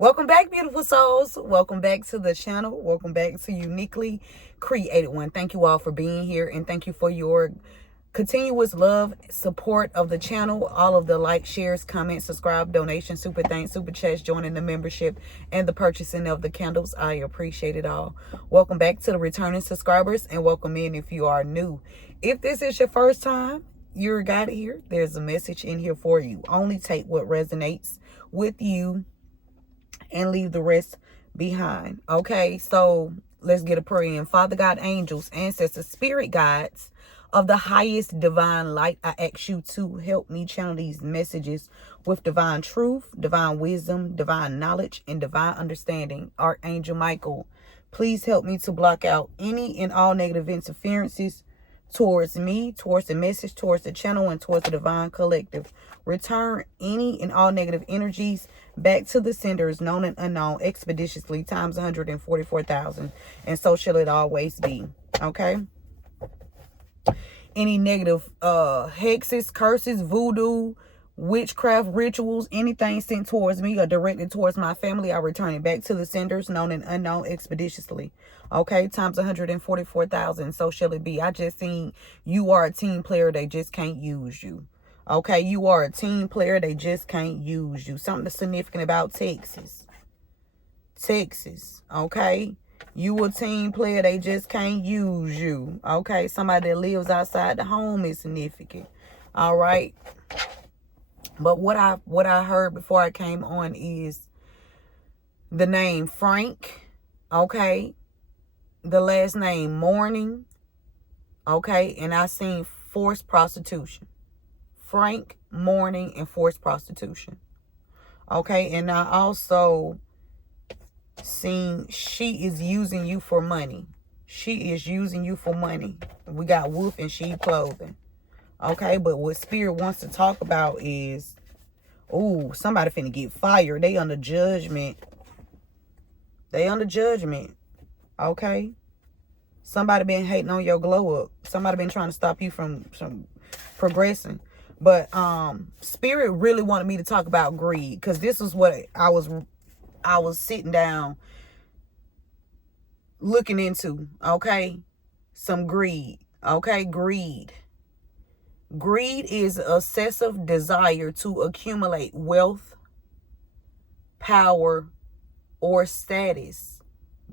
Welcome back, beautiful souls. Welcome back to the channel. Welcome back to Uniquely Created One. Thank you all for being here, and thank you for your continuous love, support of the channel. All of the likes, shares, comments, subscribe, donations, super thanks, super chats, joining the membership, and the purchasing of the candles. I appreciate it all. Welcome back to the returning subscribers, and welcome in if you are new. If this is your first time, you're guided here. There's a message in here for you. Only take what resonates with you and leave the rest behind. Okay, so let's get a prayer in. Father God, angels, ancestors, spirit guides of the highest divine light, I ask you to help me channel these messages with divine truth, divine wisdom, divine knowledge, and divine understanding. Archangel Michael, please help me to block out any and all negative interferences towards me, towards the message, towards the channel, and towards the divine collective. Return any and all negative energies back to the senders, known and unknown, expeditiously, times 144,000. And so shall it always be. Okay? Any negative hexes, curses, voodoo, witchcraft, rituals, anything sent towards me or directed towards my family, I return it back to the senders, known and unknown, expeditiously. Okay, times 144,000. So shall it be. I just seen you are a team player. They just can't use you. Okay, you are a team player. They just can't use you. Something significant about Texas. Texas. Okay. You a team player. They just can't use you. Okay. Somebody that lives outside the home is significant. All right. But what I heard before I came on is the name Frank. Okay. The last name Morning. Okay. And I seen forced prostitution. Frank, Morning, and forced prostitution. Okay. And I also seen she is using you for money. She is using you for money. We got wolf and sheep clothing. Okay. But what spirit wants to talk about is, ooh, somebody finna get fired. They under judgment. They under judgment. Okay. Somebody been hating on your glow up. Somebody been trying to stop you from progressing. But spirit really wanted me to talk about greed, because this is what I was sitting down looking into. Okay. Some greed. Okay. Greed. Greed is excessive desire to accumulate wealth, power, or status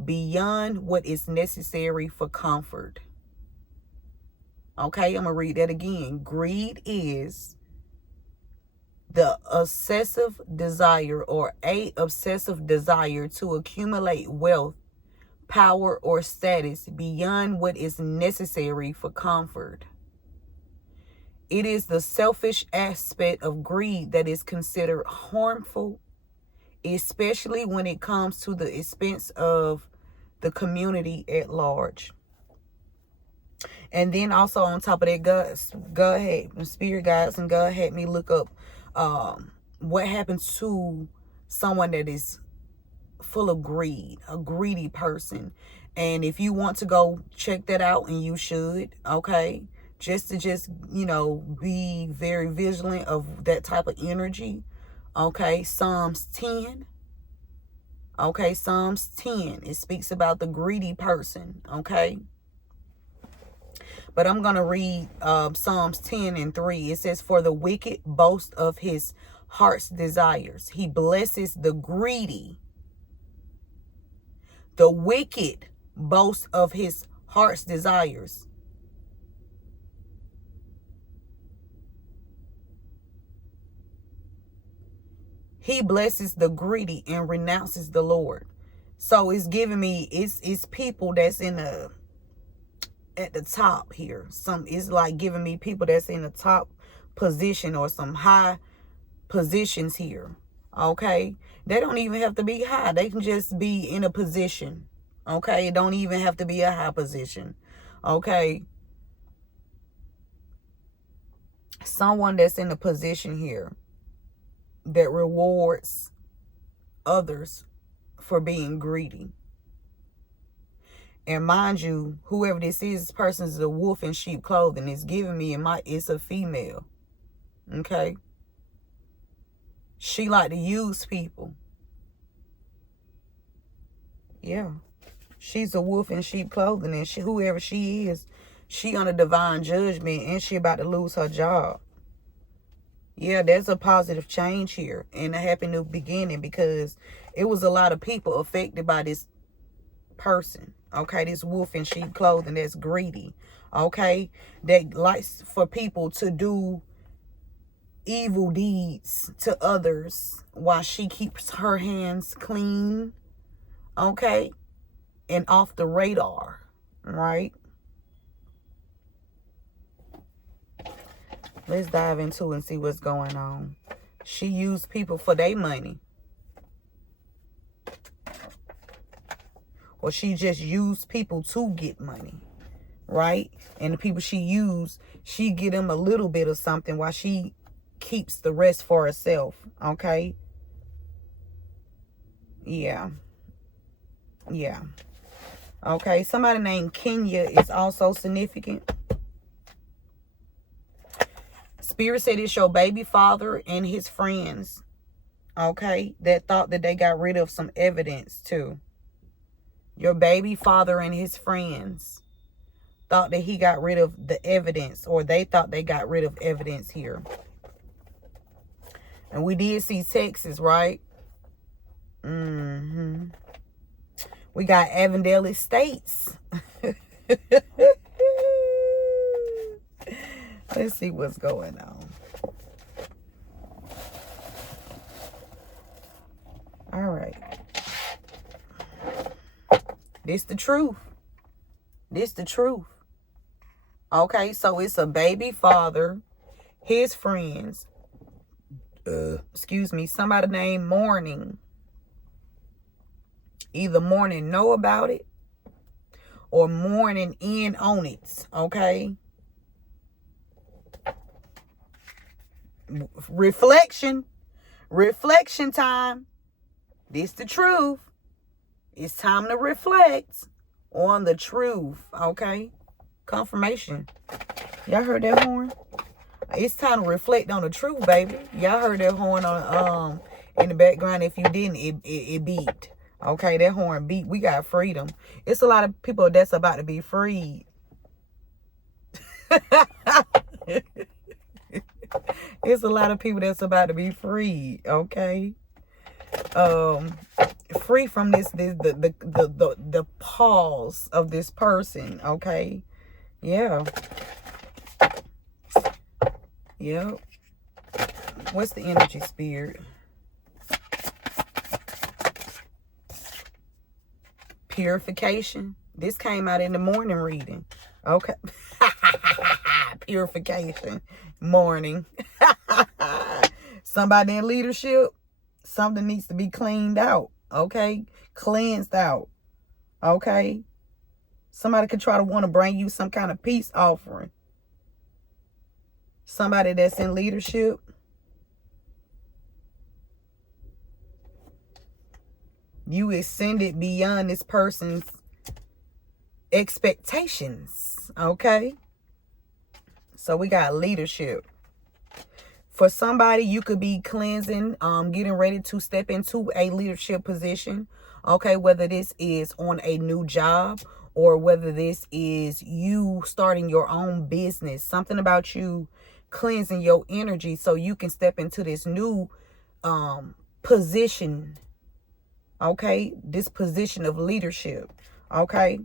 beyond what is necessary for comfort. Okay, I'm going to read that again. Greed is the obsessive desire or a obsessive desire to accumulate wealth, power, or status beyond what is necessary for comfort. It is the selfish aspect of greed that is considered harmful, especially when it comes to the expense of the community at large. And then also on top of that, God had spirit guides and God had me look up what happens to someone that is full of greed, a greedy person. And if you want to go check that out, and you should, okay, just to be very vigilant of that type of energy. Okay, Psalms 10. Okay, Psalms 10. It speaks about the greedy person. Okay. But I'm going to read Psalms 10:3. It says, for the wicked boast of his heart's desires. He blesses the greedy. The wicked boast of his heart's desires. He blesses the greedy and renounces the Lord. So it's giving me, it's people that's at the top here. It's like giving me people that's in the top position or some high positions here. Okay. They don't even have to be high. They can just be in a position. Okay. It don't even have to be a high position. Okay. Someone that's in a position here that rewards others for being greedy. And mind you, whoever this person is a wolf in sheep clothing. It's giving me, it's a female. Okay. She like to use people. Yeah. She's a wolf in sheep clothing, and whoever she is, she under divine judgment, and she about to lose her job. Yeah, there's a positive change here and a happy new beginning, because it was a lot of people affected by this person. Okay, this wolf in sheep clothing that's greedy. Okay, that likes for people to do evil deeds to others while she keeps her hands clean. Okay, and off the radar, right? Let's dive into and see what's going on. She used people for their money. Or she just used people to get money, right? And the people she used, she get them a little bit of something while she keeps the rest for herself, okay? Yeah. Yeah. Okay, somebody named Kenya is also significant. Spirit said it's your baby father and his friends, okay, that thought that they got rid of some evidence too. Your baby father and his friends thought that he got rid of the evidence, or they thought they got rid of evidence here. And we did see Texas, right? We got Avondale Estates. Let's see what's going on. All right. This the truth. This the truth. Okay, so it's a baby father, his friends, somebody named Morning. Either Morning know about it or Morning in on it, okay? Reflection time. This the truth. It's time to reflect on the truth, okay? Confirmation. Y'all heard that horn? It's time to reflect on the truth, baby. Y'all heard that horn on in the background. If you didn't, it beat. Okay, that horn beat. We got freedom. It's a lot of people that's about to be freed. It's a lot of people that's about to be freed, okay? Free from the pause of this person, okay? Yeah. Yep. What's the energy, Spirit? Purification. This came out in the morning reading. Okay. Purification. Morning. Somebody in leadership. Something needs to be cleaned out. Okay. Cleansed out. Okay. Somebody could try to want to bring you some kind of peace offering. Somebody that's in leadership. You ascended beyond this person's expectations. Okay. So we got leadership. For somebody, you could be cleansing, getting ready to step into a leadership position. Okay, whether this is on a new job or whether this is you starting your own business. Something about you cleansing your energy so you can step into this new position. Okay, this position of leadership. Okay.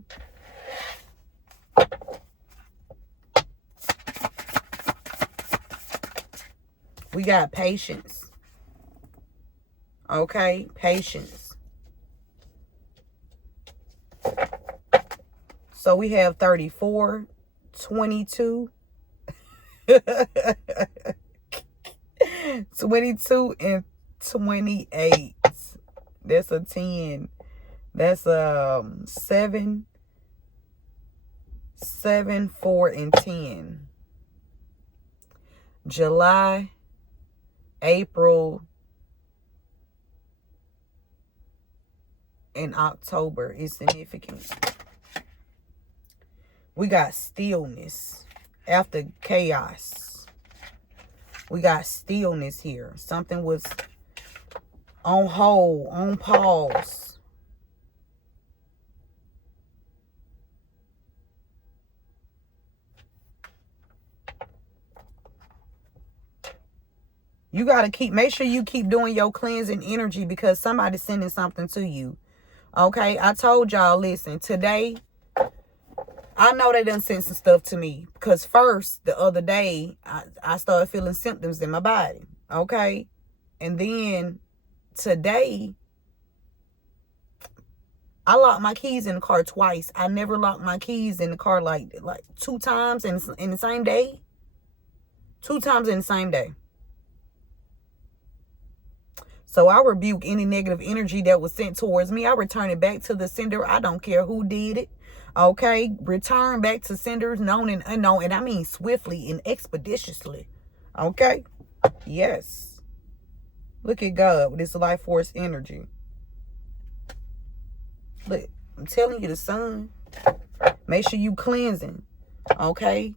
We got patience. Okay, patience. So we have 34, 22, 22 and 28. That's a 10. That's 7, 4, and 10. July, April, and October is significant. We got stillness after chaos. We got stillness here. Something was on hold, on pause. You got to make sure you keep doing your cleansing energy, because somebody's sending something to you. Okay, I told y'all, listen, today, I know they done sent some stuff to me. Because first, the other day, I started feeling symptoms in my body. Okay, and then today, I locked my keys in the car twice. I never locked my keys in the car like 2 times in the same day. 2 times in the same day. So I rebuke any negative energy that was sent towards me. I return it back to the sender. I don't care who did it. Okay? Return back to senders known and unknown. And I mean swiftly and expeditiously. Okay? Yes. Look at God with this life force energy. Look, I'm telling you, the sun. Make sure you cleansing. Okay?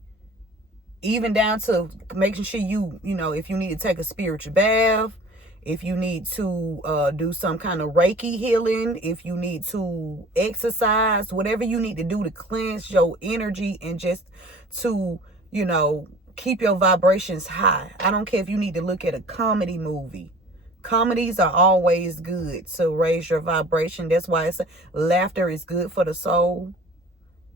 Even down to making sure you know, if you need to take a spiritual bath, if you need to do some kind of Reiki healing, if you need to exercise, whatever you need to do to cleanse your energy and just to, you know, keep your vibrations high. I don't care if you need to look at a comedy movie. Comedies are always good to raise your vibration. That's why laughter is good for the soul.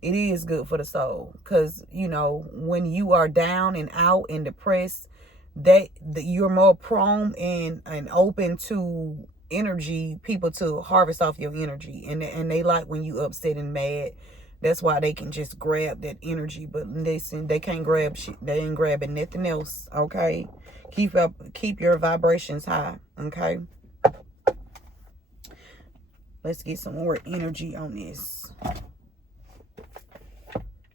It is good for the soul, because, you know, when you are down and out and depressed, that you're more prone and open to energy, people to harvest off your energy, and they like when you upset and mad. That's why they can just grab that energy. But listen, they can't grab shit. They ain't grabbing nothing else. Okay, keep your vibrations high. Okay, let's get some more energy on this.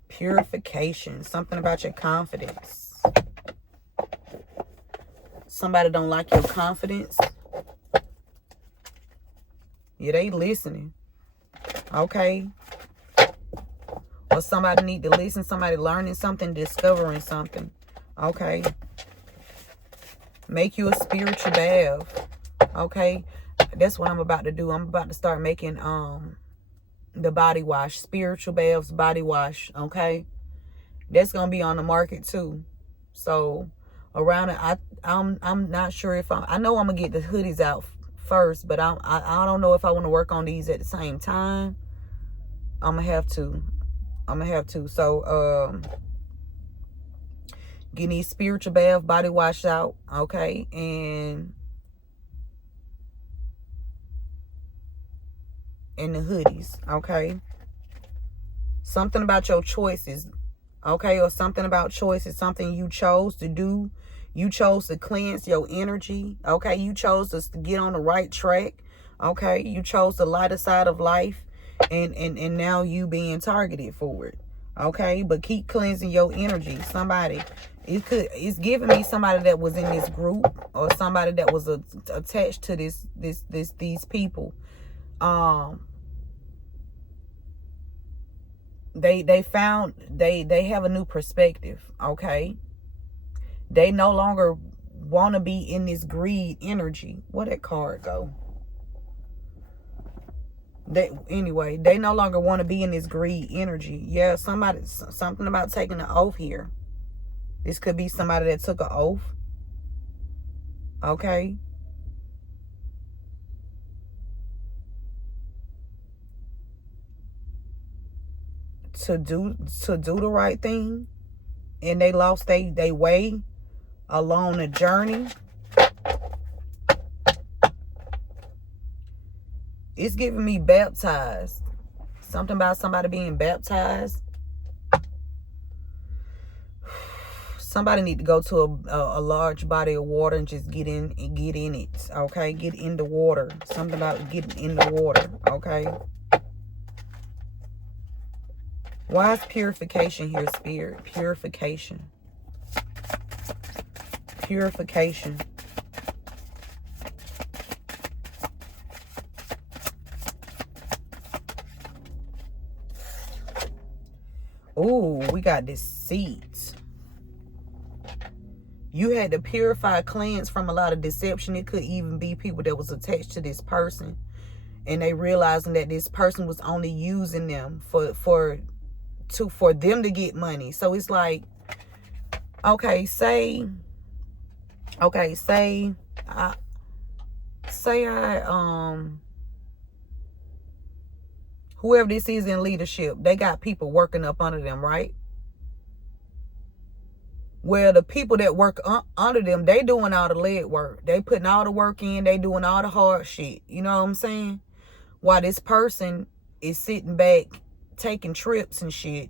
Purification. Something about your confidence. Somebody don't like your confidence. Yeah, they listening. Okay. Or somebody need to listen. Somebody learning something, discovering something. Okay. Make you a spiritual bath. Okay. That's what I'm about to do. I'm about to start making the body wash. Spiritual baths, body wash. Okay. That's gonna be on the market too. So around it, I'm not sure if I know I'm gonna get the hoodies out first, but I don't know if I want to work on these at the same time. I'm gonna have to. So getting these spiritual bath, body wash out. Okay, and the hoodies. Okay, something about your choices. Okay, or something about choices, something you chose to do. You chose to cleanse your energy. Okay, you chose to get on the right track. Okay, you chose the lighter side of life, and now you being targeted for it. Okay, but keep cleansing your energy. Somebody, it's giving me somebody that was in this group, or somebody that was attached to these people. They have a new perspective. Okay, they no longer want to be in this greed energy. Where that card go? They no longer want to be in this greed energy. Yeah, something about taking an oath here. This could be somebody that took an oath. Okay. To do the right thing, and they lost they way along the journey. It's giving me baptized. Something about somebody being baptized. Somebody need to go to a large body of water and just get in it. Okay, get in the water. Something about getting in the water. Okay. Why is purification here, Spirit? Purification. Purification. Ooh, we got deceit. You had to purify, cleanse from a lot of deception. It could even be people that was attached to this person, and they realizing that this person was only using them for them to get money. So it's like, okay, say Okay, say I whoever this is in leadership, they got people working up under them, right? Well, the people that work under them, they doing all the lead work. They putting all the work in. They doing all the hard shit. You know what I'm saying? While this person is sitting back, taking trips and shit,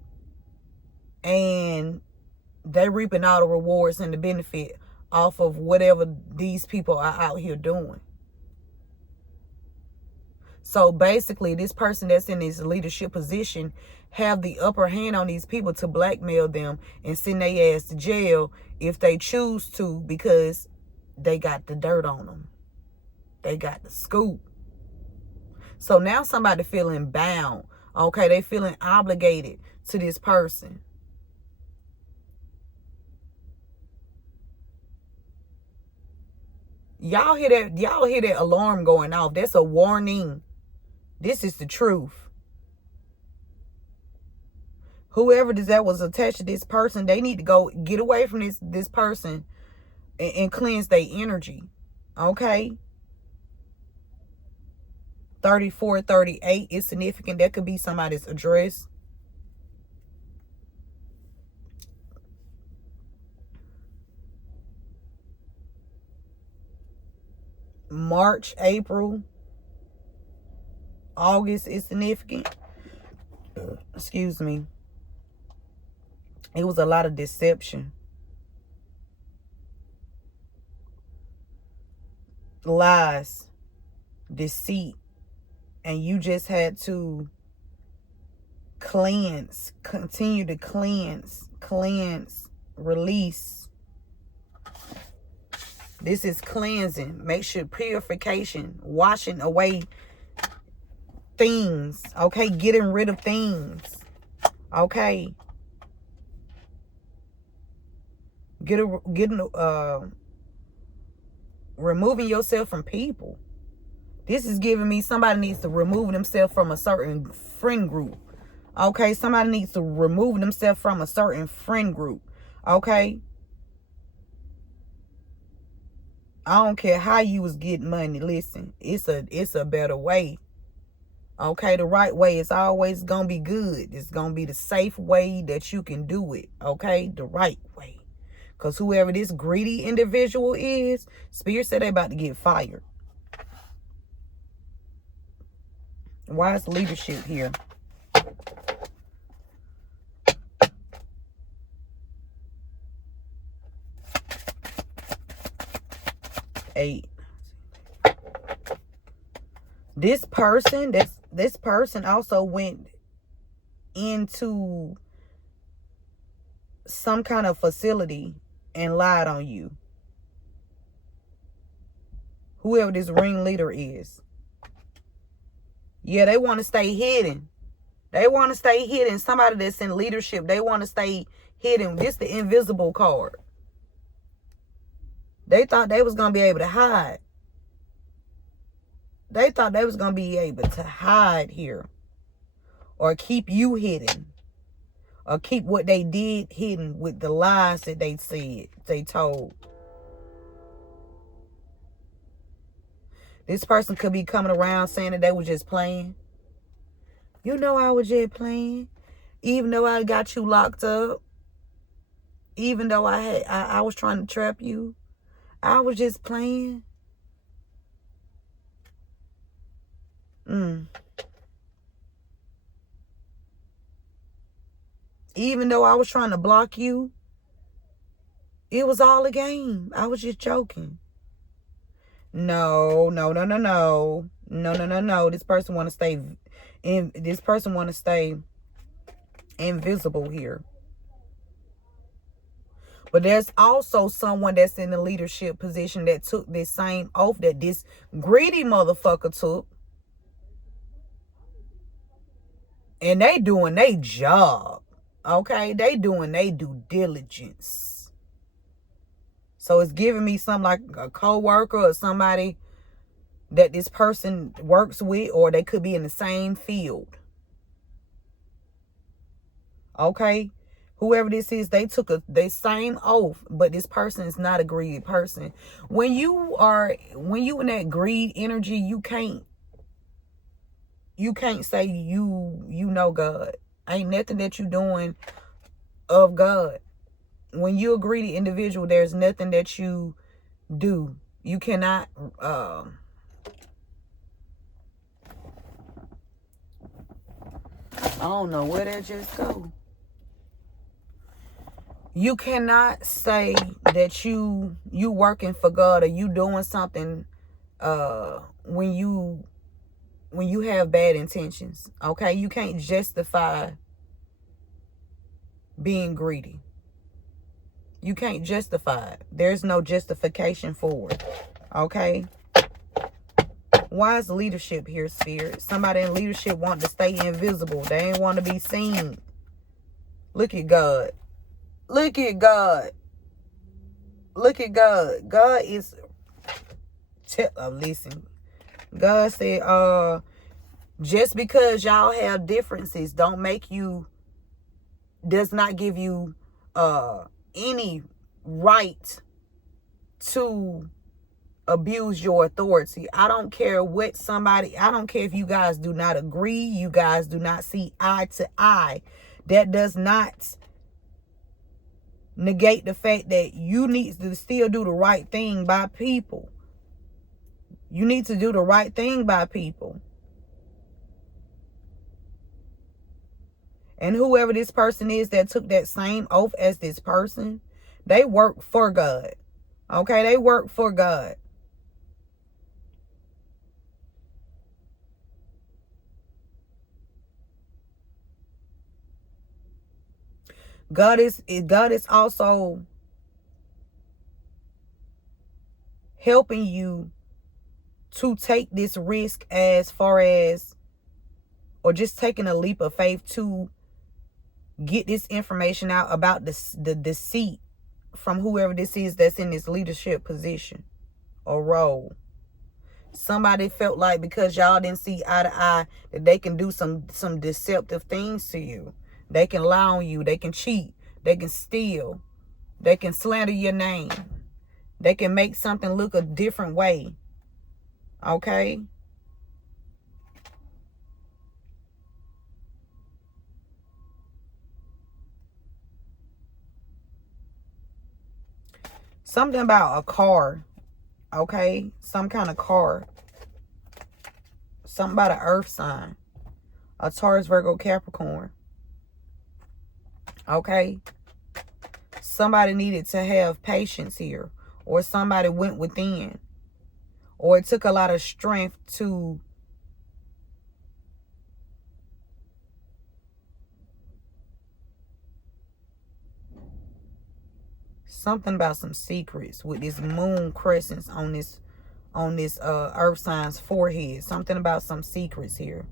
and they reaping all the rewards and the benefit off of whatever these people are out here doing. So basically, this person that's in this leadership position have the upper hand on these people to blackmail them and send their ass to jail if they choose to, because they got the dirt on them. They got the scoop. So now somebody feeling bound. Okay, they feeling obligated to this person. Y'all hear that? Y'all hear that alarm going off? That's a warning. This is the truth. Whoever that was attached to this person, they need to go get away from this person and cleanse their energy. Okay? 3438 is significant. That could be somebody's address. March, April, August is significant. Excuse me. It was a lot of deception. Lies. Deceit. And you just had to cleanse. Continue to cleanse. Cleanse. Release. This is cleansing. Make sure purification. Washing away things. Okay? Getting rid of things. Okay? Removing yourself from people. This is giving me somebody needs to remove themselves from a certain friend group. Okay? Somebody needs to remove themselves from a certain friend group. Okay? I don't care how you was getting money. Listen, it's a better way. Okay, the right way is always gonna be good. It's gonna be the safe way that you can do it. Okay, the right way. Because whoever this greedy individual is, Spirit said they about to get fired. Why is leadership here? Eight. This person also went into some kind of facility and lied on you. Whoever this ringleader is. Yeah, they want to stay hidden. They want to stay hidden. Somebody that's in leadership, they want to stay hidden. This the invisible card. They thought they was going to be able to hide. They thought they was going to be able to hide here. Or keep you hidden. Or keep what they did hidden with the lies that they said, they told. This person could be coming around saying that they were just playing. You know I was just playing. Even though I got you locked up. Even though I was trying to trap you. I was just playing. Even though I was trying to block you, it was all a game. I was just joking. No. This person want to stay invisible here. But there's also someone that's in the leadership position that took this same oath that this greedy motherfucker took. And they doing their job. Okay? They doing their due diligence. So it's giving me something like a co-worker or somebody that this person works with, or they could be in the same field. Okay? Whoever this is, they took they same oath, but this person is not a greedy person. When you in that greed energy, you can't say you know God. Ain't nothing that you doing of God. When you're a greedy individual, there's nothing that you do. You cannot I don't know where that just go. You cannot say that you working for God or you doing something when you have bad intentions. Okay? You can't justify being greedy. You can't justify it. There's no justification for it. Okay? Why is leadership here, Spirit? Somebody in leadership want to stay invisible. They ain't want to be seen. Look at God. Look at God. Look at God. God is... listen. God said, just because y'all have differences does not give you any right to abuse your authority. I don't care I don't care if you guys do not agree, you guys do not see eye to eye. That does not negate the fact that you need to still do the right thing by people. You need to do the right thing by people. And whoever this person is that took that same oath as this person, they work for God. Okay, they work for God. God is also helping you to take this risk as far as, or just taking a leap of faith to get this information out about the deceit from whoever this is that's in this leadership position or role. Somebody felt like because y'all didn't see eye to eye that they can do some deceptive things to you. They can lie on you. They can cheat. They can steal. They can slander your name. They can make something look a different way. Okay? Something about a car. Okay? Some kind of car. Something about an earth sign. A Taurus, Virgo, Capricorn. Okay? Somebody needed to have patience here. Or somebody went within. Or it took a lot of strength to something about some secrets with this moon crescents on this earth sign's forehead. Something about some secrets here.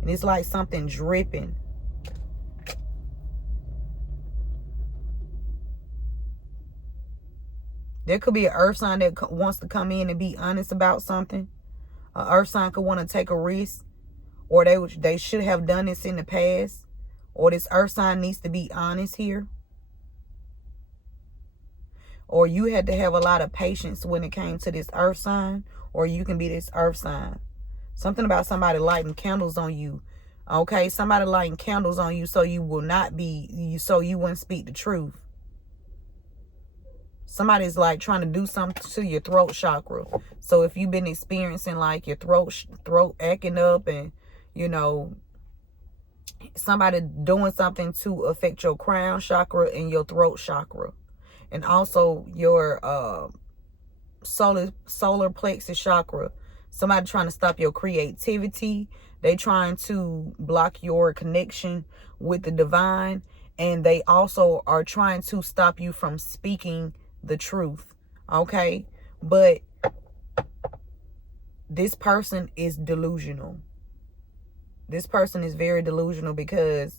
And it's like something dripping. There could be an earth sign that wants to come in and be honest about something. An earth sign could want to take a risk. Or they should have done this in the past. Or this earth sign needs to be honest here. Or you had to have a lot of patience when it came to this earth sign. Or you can be this earth sign. Something about somebody lighting candles on you. Okay, somebody lighting candles on you so you will not be, so you wouldn't speak the truth. Somebody's like trying to do something to your throat chakra. So if you've been experiencing like your throat acting up and, you know, somebody doing something to affect your crown chakra and your throat chakra. And also your solar plexus chakra. Somebody trying to stop your creativity. They trying to block your connection with the divine. And they also are trying to stop you from speaking the truth. Okay? But this person is delusional. This person is very delusional because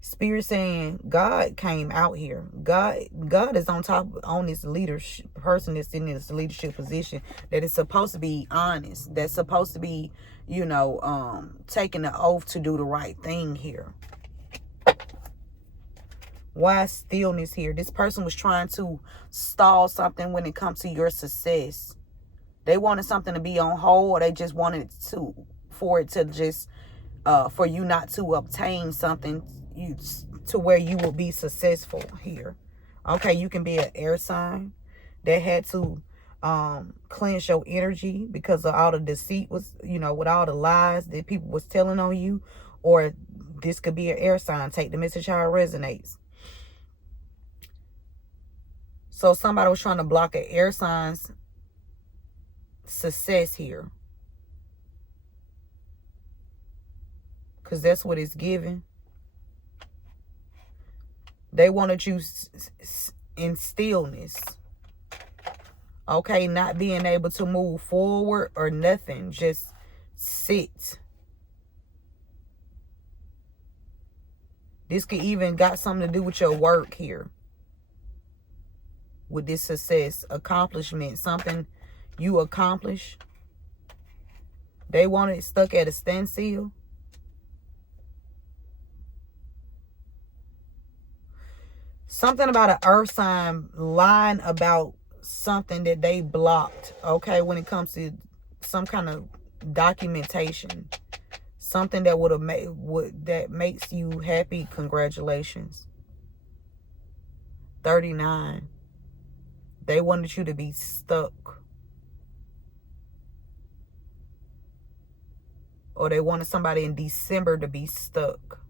Spirit saying God came out here. God is on this leadership person that's in this leadership position that is supposed to be honest. That's supposed to be, you know, taking the oath to do the right thing here. Why stillness here? This person was trying to stall something when it comes to your success. They wanted something to be on hold, or they just wanted for it to just for you not to obtain something to where you will be successful here. Okay, you can be an air sign that had to cleanse your energy because of all the deceit was, with all the lies that people was telling on you. Or this could be an air sign. Take the message how it resonates. So somebody was trying to block an air sign's success here, because that's what it's giving. They wanted you in stillness. Okay, not being able to move forward or nothing. Just sit. This could even got something to do with your work here. With this success, accomplishment, something you accomplish. They wanted it stuck at a standstill. Something about an earth sign lying about something that they blocked, okay, when it comes to some kind of documentation. Something that would have made that makes you happy. Congratulations. 39. They wanted you to be stuck. Or they wanted somebody in December to be stuck.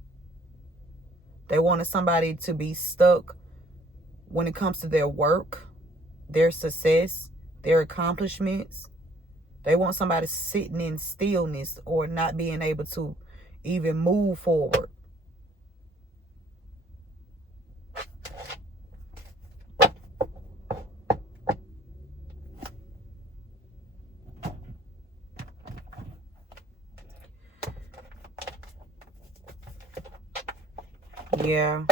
They wanted somebody to be stuck when it comes to their work, their success, their accomplishments. They want somebody sitting in stillness or not being able to even move forward. Yeah.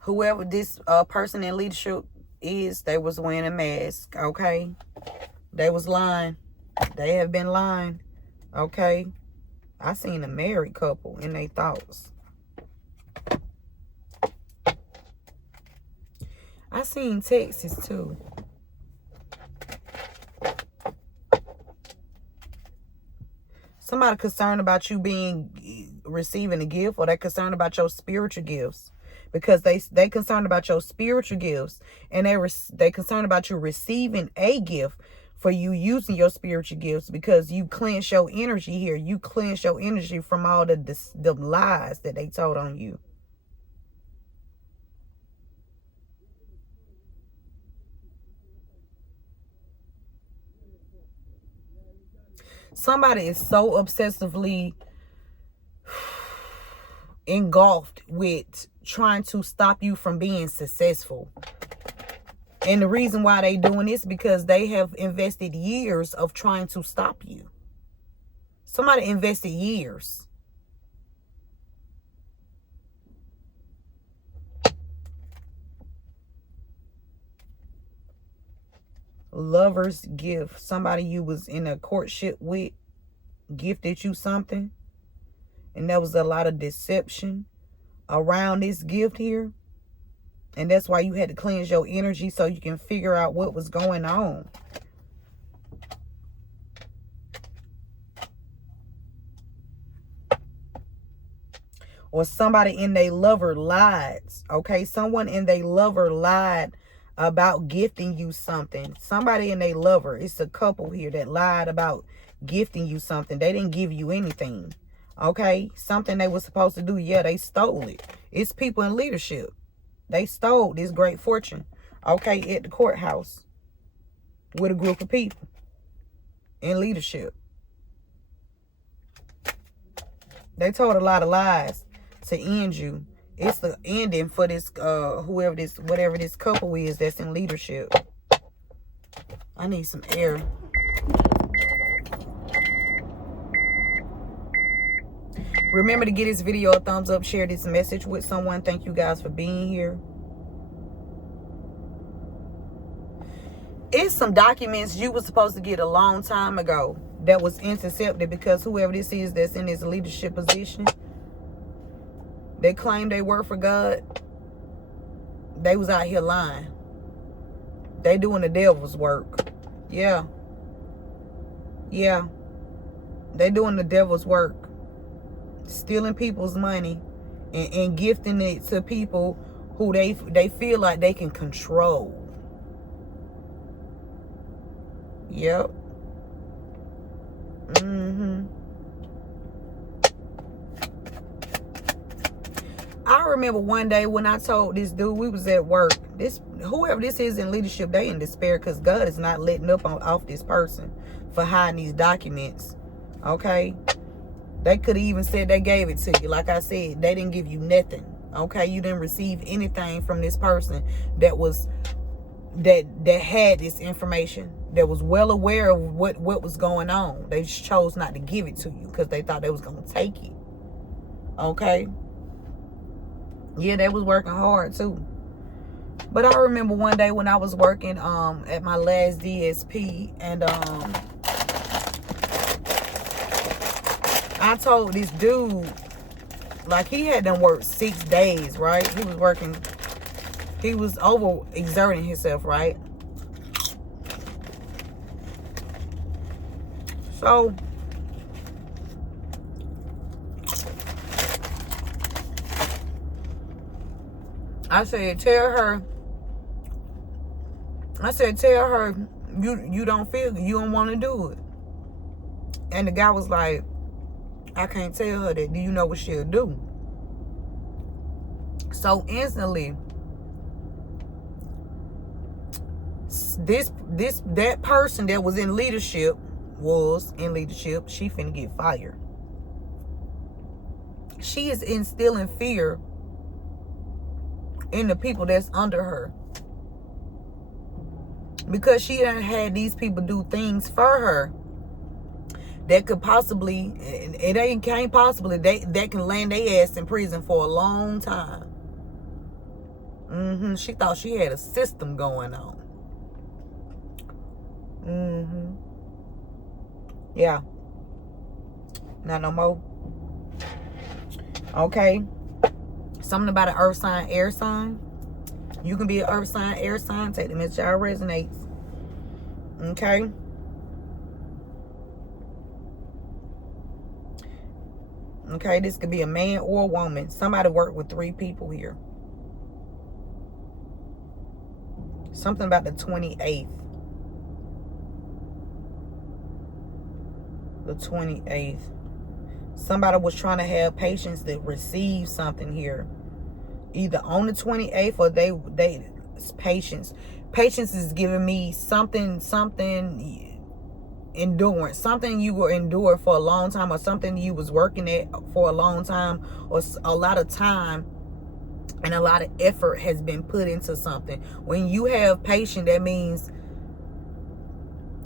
Whoever this person in leadership is, they was wearing a mask, okay? They was lying. They have been lying, okay? I seen a married couple in their thoughts. I seen Texas too. Somebody concerned about you receiving a gift, or they're concerned about your spiritual gifts, because they concerned about your spiritual gifts, and they concerned about you receiving a gift for you using your spiritual gifts, because you cleanse your energy here. You cleanse your energy from all the lies that they told on you. Somebody is so obsessively engulfed with trying to stop you from being successful. And the reason why they doing this, because they have invested years of trying to stop you. Somebody invested years. Lover's gift. Somebody you was in a courtship with gifted you something, and there was a lot of deception around this gift here, and that's why you had to cleanse your energy so you can figure out what was going on. Or somebody in their lover lied, okay? Someone in their lover lied about gifting you something. Somebody in their lover, it's a couple here that lied about gifting you something. They didn't give you anything, okay? Something they were supposed to do, yeah, they stole it. It's people in leadership. They stole this great fortune, okay, at the courthouse with a group of people in leadership. They told a lot of lies to end you. It's the ending for this, whatever this couple is that's in leadership. I need some air. Remember to give this video a thumbs up, share this message with someone. Thank you guys for being here. It's some documents you were supposed to get a long time ago that was intercepted, because whoever this is that's in this leadership position, they claim they work for God, They was out here lying. They doing the devil's work. Yeah. Yeah. They doing the devil's work. Stealing people's money and gifting it to people who they feel like they can control. Yep. I remember one day when I told this dude, we was at work, whoever this is in leadership, they in despair because God is not letting up off this person for hiding these documents. Okay? They could have even said they gave it to you. Like I said, they didn't give you nothing. Okay? You didn't receive anything from this person that had this information, that was well aware of what was going on. They just chose not to give it to you because they thought they was going to take it. Okay? Yeah, they was working hard too. But I remember one day when I was working at my last DSP, and I told this dude, like, he had done worked 6 days, right? He was over exerting himself, right? So I said, tell her you don't want to do it. And the guy was like, I can't tell her that. Do you know what she'll do? So instantly, that person that was in leadership, she finna get fired. She is instilling fear in the people that's under her, because she done had these people do things for her that could possibly, that can land their ass in prison for a long time. She thought she had a system going on. Yeah. Not no more. Okay. Something about an earth sign, air sign. You can be an earth sign, air sign. Take the message how it resonates. Okay. Okay, this could be a man or a woman. Somebody worked with 3 people here. Something about the 28th. The 28th. Somebody was trying to have patience to receive something here. Either on the 28th or they patience. Patience is giving me something endurance. Something you will endure for a long time, or something you was working at for a long time, or a lot of time and a lot of effort has been put into something. When you have patience, that means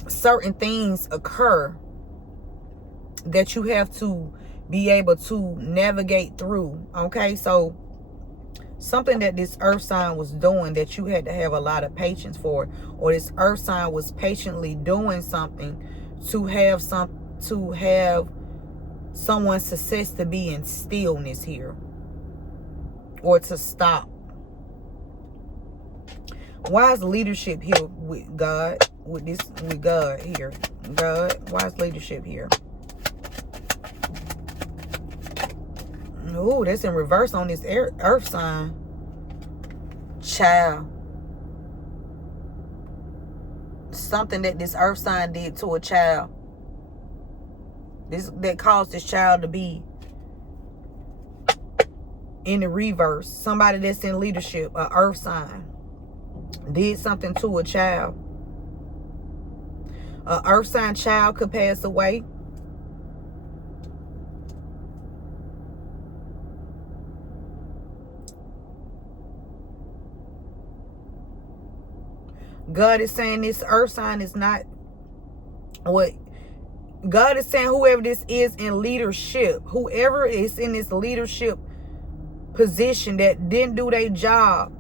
certain things occur that you have to be able to navigate through. Okay, so something that this earth sign was doing that you had to have a lot of patience for, or this earth sign was patiently doing something to have someone's success to be in stillness here, or to stop. Why is leadership here with God? With God here? God, why is leadership here? Oh, that's in reverse on this earth sign. Child. Something that this earth sign did to a child. That caused this child to be in the reverse. Somebody that's in leadership, an earth sign, did something to a child. An earth sign child could pass away. God is saying this earth sign is not what God is saying. Whoever this is in leadership, whoever is in this leadership position that didn't do their job,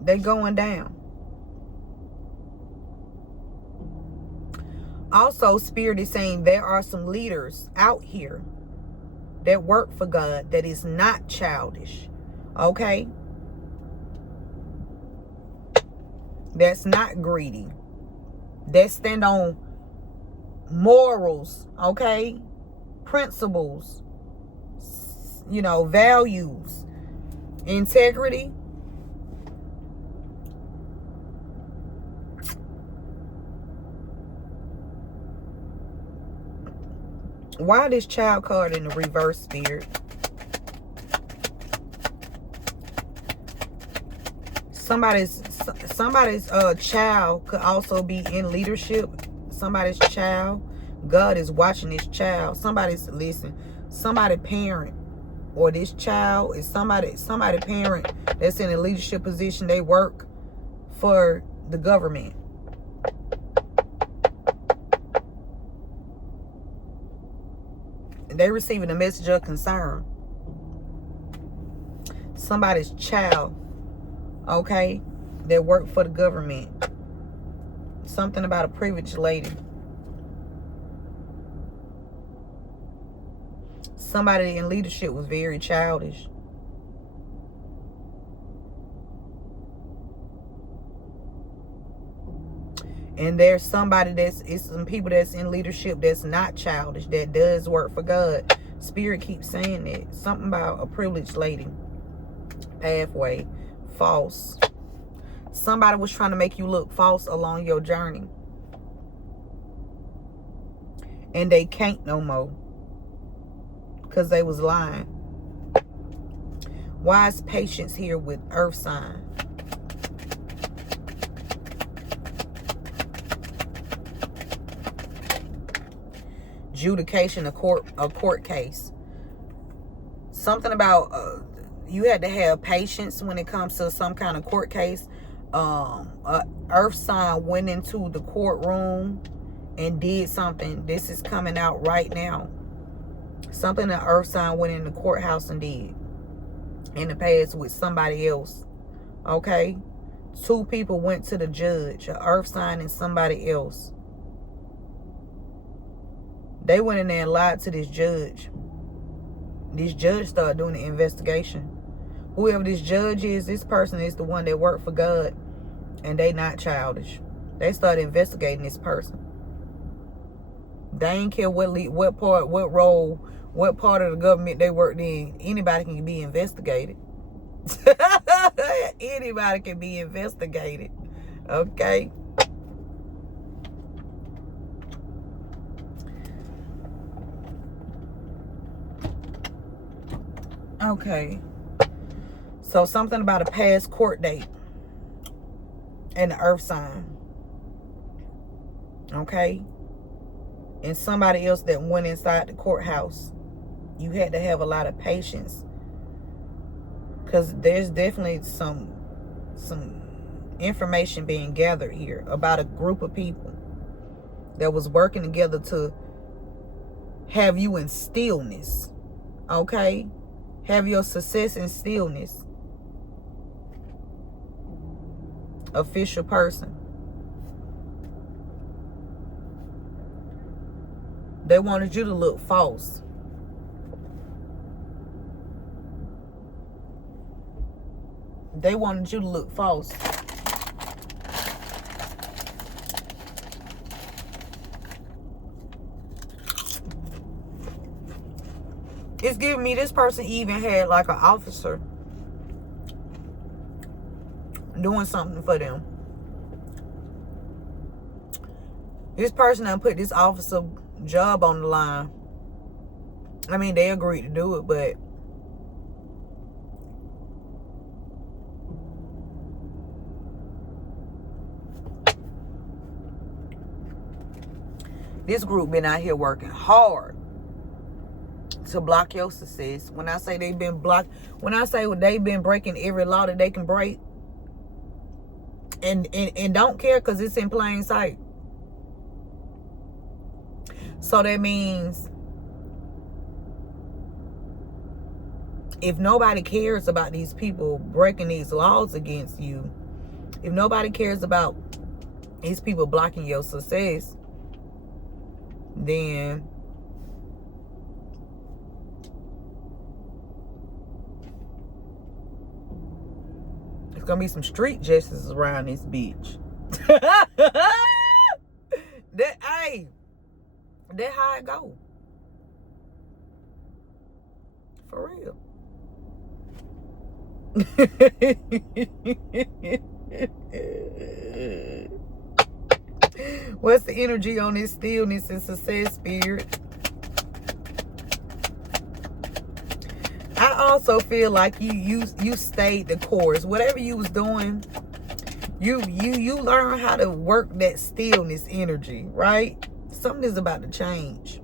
they going down. Also, Spirit is saying there are some leaders out here that work for God that is not childish. Okay? That's not greedy. That stand on morals. Okay? Principles. You know, values. Integrity. Why this child card in the reverse, Spirit? Somebody's child could also be in leadership. Somebody's child. God is watching this child. Somebody parent, or this child is somebody parent that's in a leadership position. They work for the government. They receiving a message of concern. Somebody's child, okay, that work for the government. Something about a privileged lady. Somebody in leadership was very childish. And there's somebody it's some people that's in leadership that's not childish, that does work for God. Spirit keeps saying that. Something about a privileged lady. Pathway. False. Somebody was trying to make you look false along your journey. And they can't no more. Because they was lying. Why is patience here with earth sign? Adjudication, a court case. Something about you had to have patience when it comes to some kind of court case. Earth sign went into the courtroom and did something. This is coming out right now. Something the earth sign went in the courthouse and did in the past with somebody else. Okay? 2 people went to the judge, an earth sign and somebody else. They went in there and lied to this judge. This judge started doing the investigation. Whoever this judge is, this person is the one that worked for God. And they not childish. They started investigating this person. They ain't care what part, what role, what part of the government they worked in. Anybody can be investigated. Anybody can be investigated. Okay? Okay. So something about a past court date. And the earth sign. Okay? And somebody else that went inside the courthouse. You had to have a lot of patience. Because there's definitely some information being gathered here about a group of people that was working together to have you in stillness. Okay? Have your success in stillness. Official person. They wanted you to look false. They wanted you to look false. It's giving me this person even had like an officer doing something for them. This person done put this officer job on the line. I mean, they agreed to do it, but this group been out here working hard to block your success. When I say they've been blocked, when I say they've been breaking every law that they can break, and don't care because it's in plain sight. So that means if nobody cares about these people breaking these laws against you, if nobody cares about these people blocking your success, then there's gonna be some street justice around this bitch. Hey, that's how it go. For real. What's the energy on this stillness and success, spirit? I also feel like you stayed the course. Whatever you was doing, you learn how to work that stillness energy, right? Something is about to change.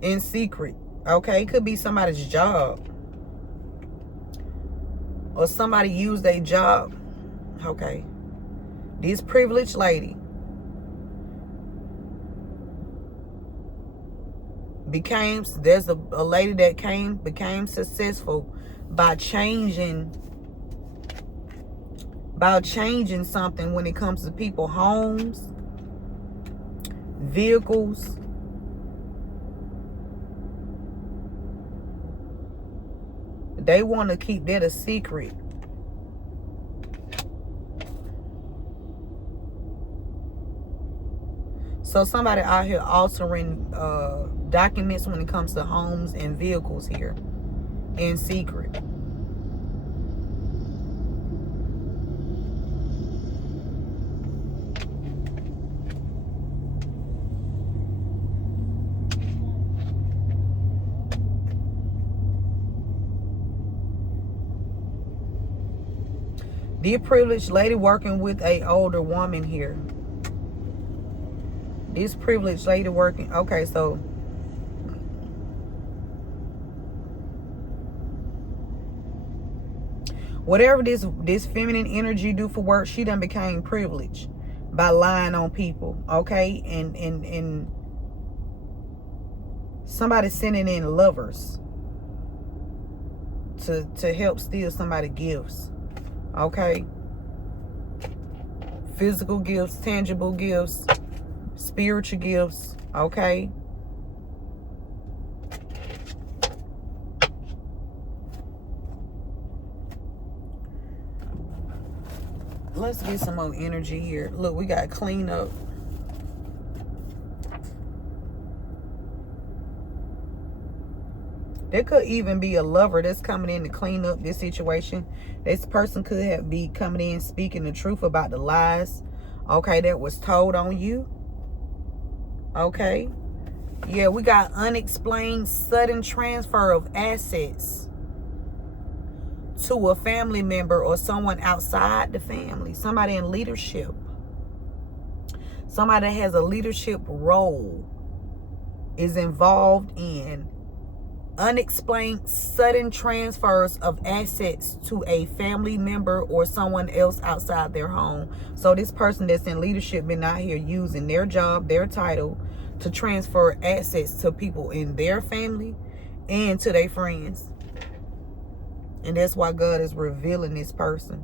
In secret, okay? It could be somebody's job. Or somebody used their job. Okay. This privileged lady there's a lady that became successful by changing something when it comes to people, homes, vehicles. They want to keep that a secret. So somebody out here altering documents when it comes to homes and vehicles here in secret. The privileged lady working with a older woman here. This privileged lady working. Okay, so whatever this feminine energy do for work, she done became privileged by lying on people. Okay, and somebody sending in lovers to help steal somebody gifts. Okay, physical gifts, tangible gifts, spiritual gifts. Okay, let's get some more energy here. Look, we got clean up. There could even be a lover that's coming in to clean up this situation. This person could be coming in speaking the truth about the lies, okay, that was told on you. Okay. Yeah, we got unexplained sudden transfer of assets to a family member or someone outside the family. Somebody in leadership. Somebody that has a leadership role is involved in unexplained sudden transfers of assets to a family member or someone else outside their home. So this person that's in leadership been out here using their job, their title, to transfer assets to people in their family and to their friends. And that's why God is revealing this person,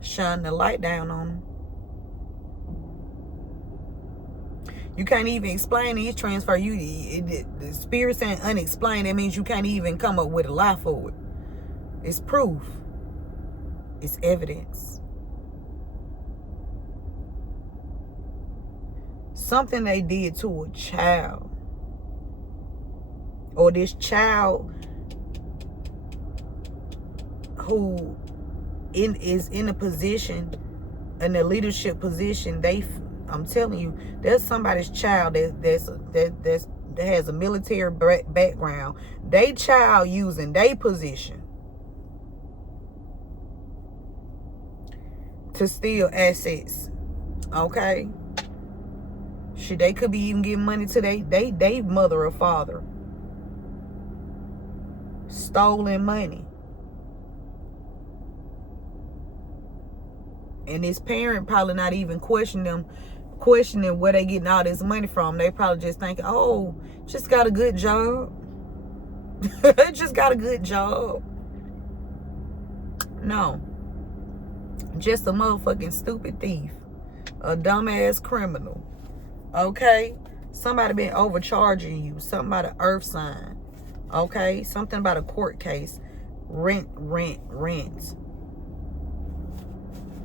shining the light down on them. You can't even explain these transfer. The spirit saying unexplained. That means you can't even come up with a lie for it. It's proof. It's evidence. Something they did to a child. Or this child who is in a position, in a leadership position, I'm telling you, there's somebody's child that has a military background. They child using their position to steal assets. Okay, shit, they could be even giving money to they mother or father. Stolen money. And this parent probably not even questioning where they getting all this money from. They probably just thinking, oh, just got a good job. Just got a good job. No. Just a motherfucking stupid thief. A dumbass criminal. Okay? Somebody been overcharging you. Something about an earth sign. Okay? Something about a court case. Rent.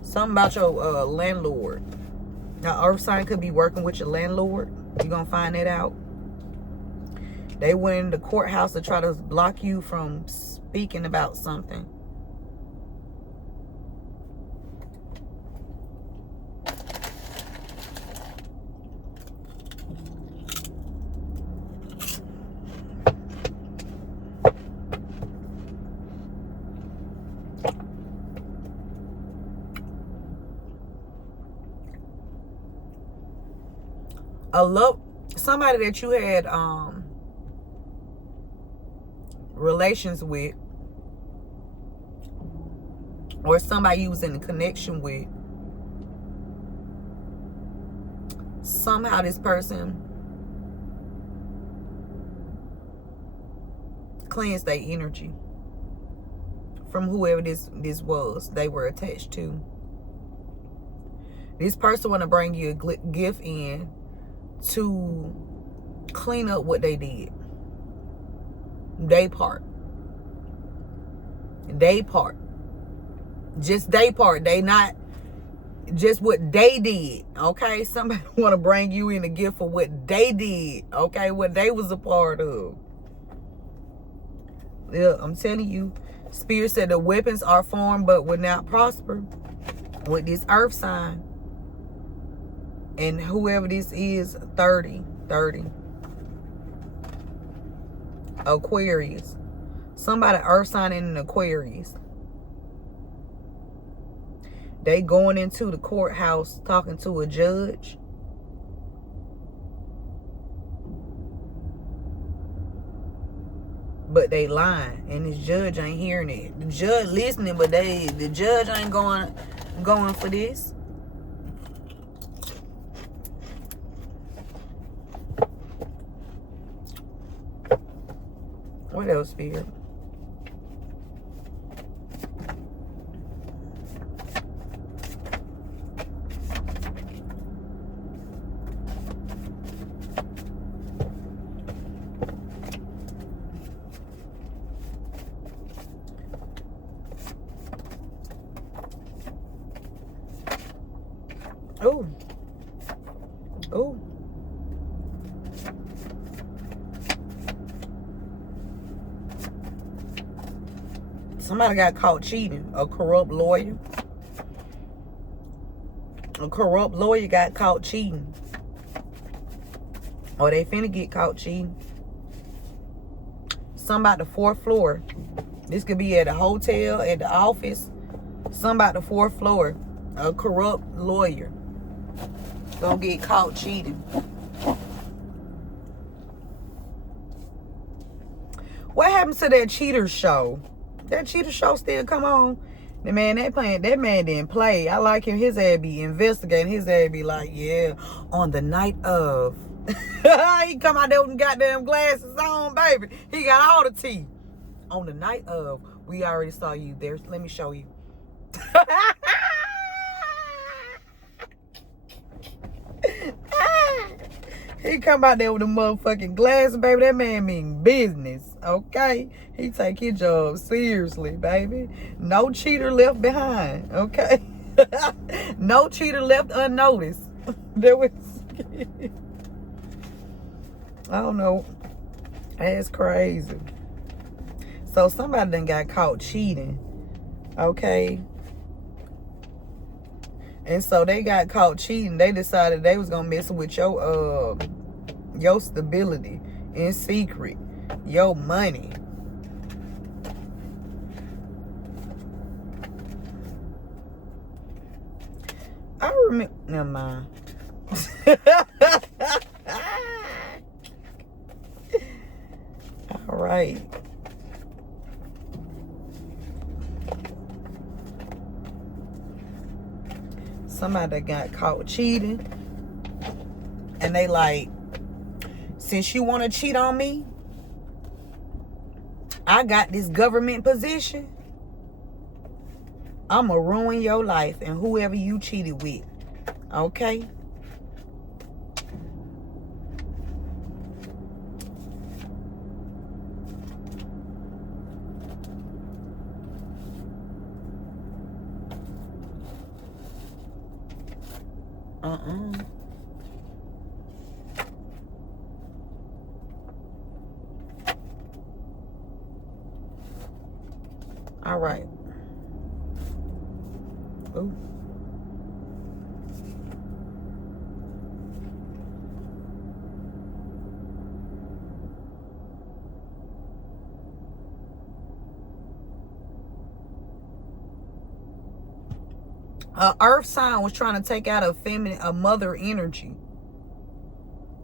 Something about your landlord. Now, earth sign could be working with your landlord. You're going to find that out. They went in the courthouse to try to block you from speaking about something. Somebody that you had relations with, or somebody you was in a connection with, somehow this person cleansed their energy from whoever this was they were attached to. This person want to bring you a gift in to clean up what they did. They part. Just they part. They not just what they did. Okay? Somebody want to bring you in a gift for what they did. Okay? What they was a part of. Yeah, I'm telling you. Spirit said the weapons are formed but will not prosper with this earth sign. And whoever this is, 30. Aquarius. Somebody earth sign in an Aquarius. They going into the courthouse talking to a judge. But they lying. And this judge ain't hearing it. The judge listening, but the judge ain't going for this. What else, Spirit? Oh. Somebody got caught cheating. A corrupt lawyer. A corrupt lawyer got caught cheating. Or they finna get caught cheating. Some about the 4th floor. This could be at a hotel, at the office. Some about the 4th floor. A corrupt lawyer gonna get caught cheating. What happened to that cheater show? That cheater show still come on? The man that man didn't play. I like him. His ass be investigating. His ass be like, yeah, on the night of. He come out there with them goddamn glasses on, baby. He got all the teeth. On the night of, we already saw you there. Let me show you. He come out there with the motherfucking glasses, baby. That man mean business, okay? He take his job seriously, baby. No cheater left behind, okay? No cheater left unnoticed. There was, I don't know. That's crazy. So somebody done got caught cheating, okay? And so they got caught cheating. They decided they was gonna mess with your stability in secret, your money. I remember. Never mind. All right. Somebody got caught cheating, and they like, since you want to cheat on me, I got this government position. I'ma ruin your life and whoever you cheated with. Okay? All right. Ooh. A earth sign was trying to take out a mother energy.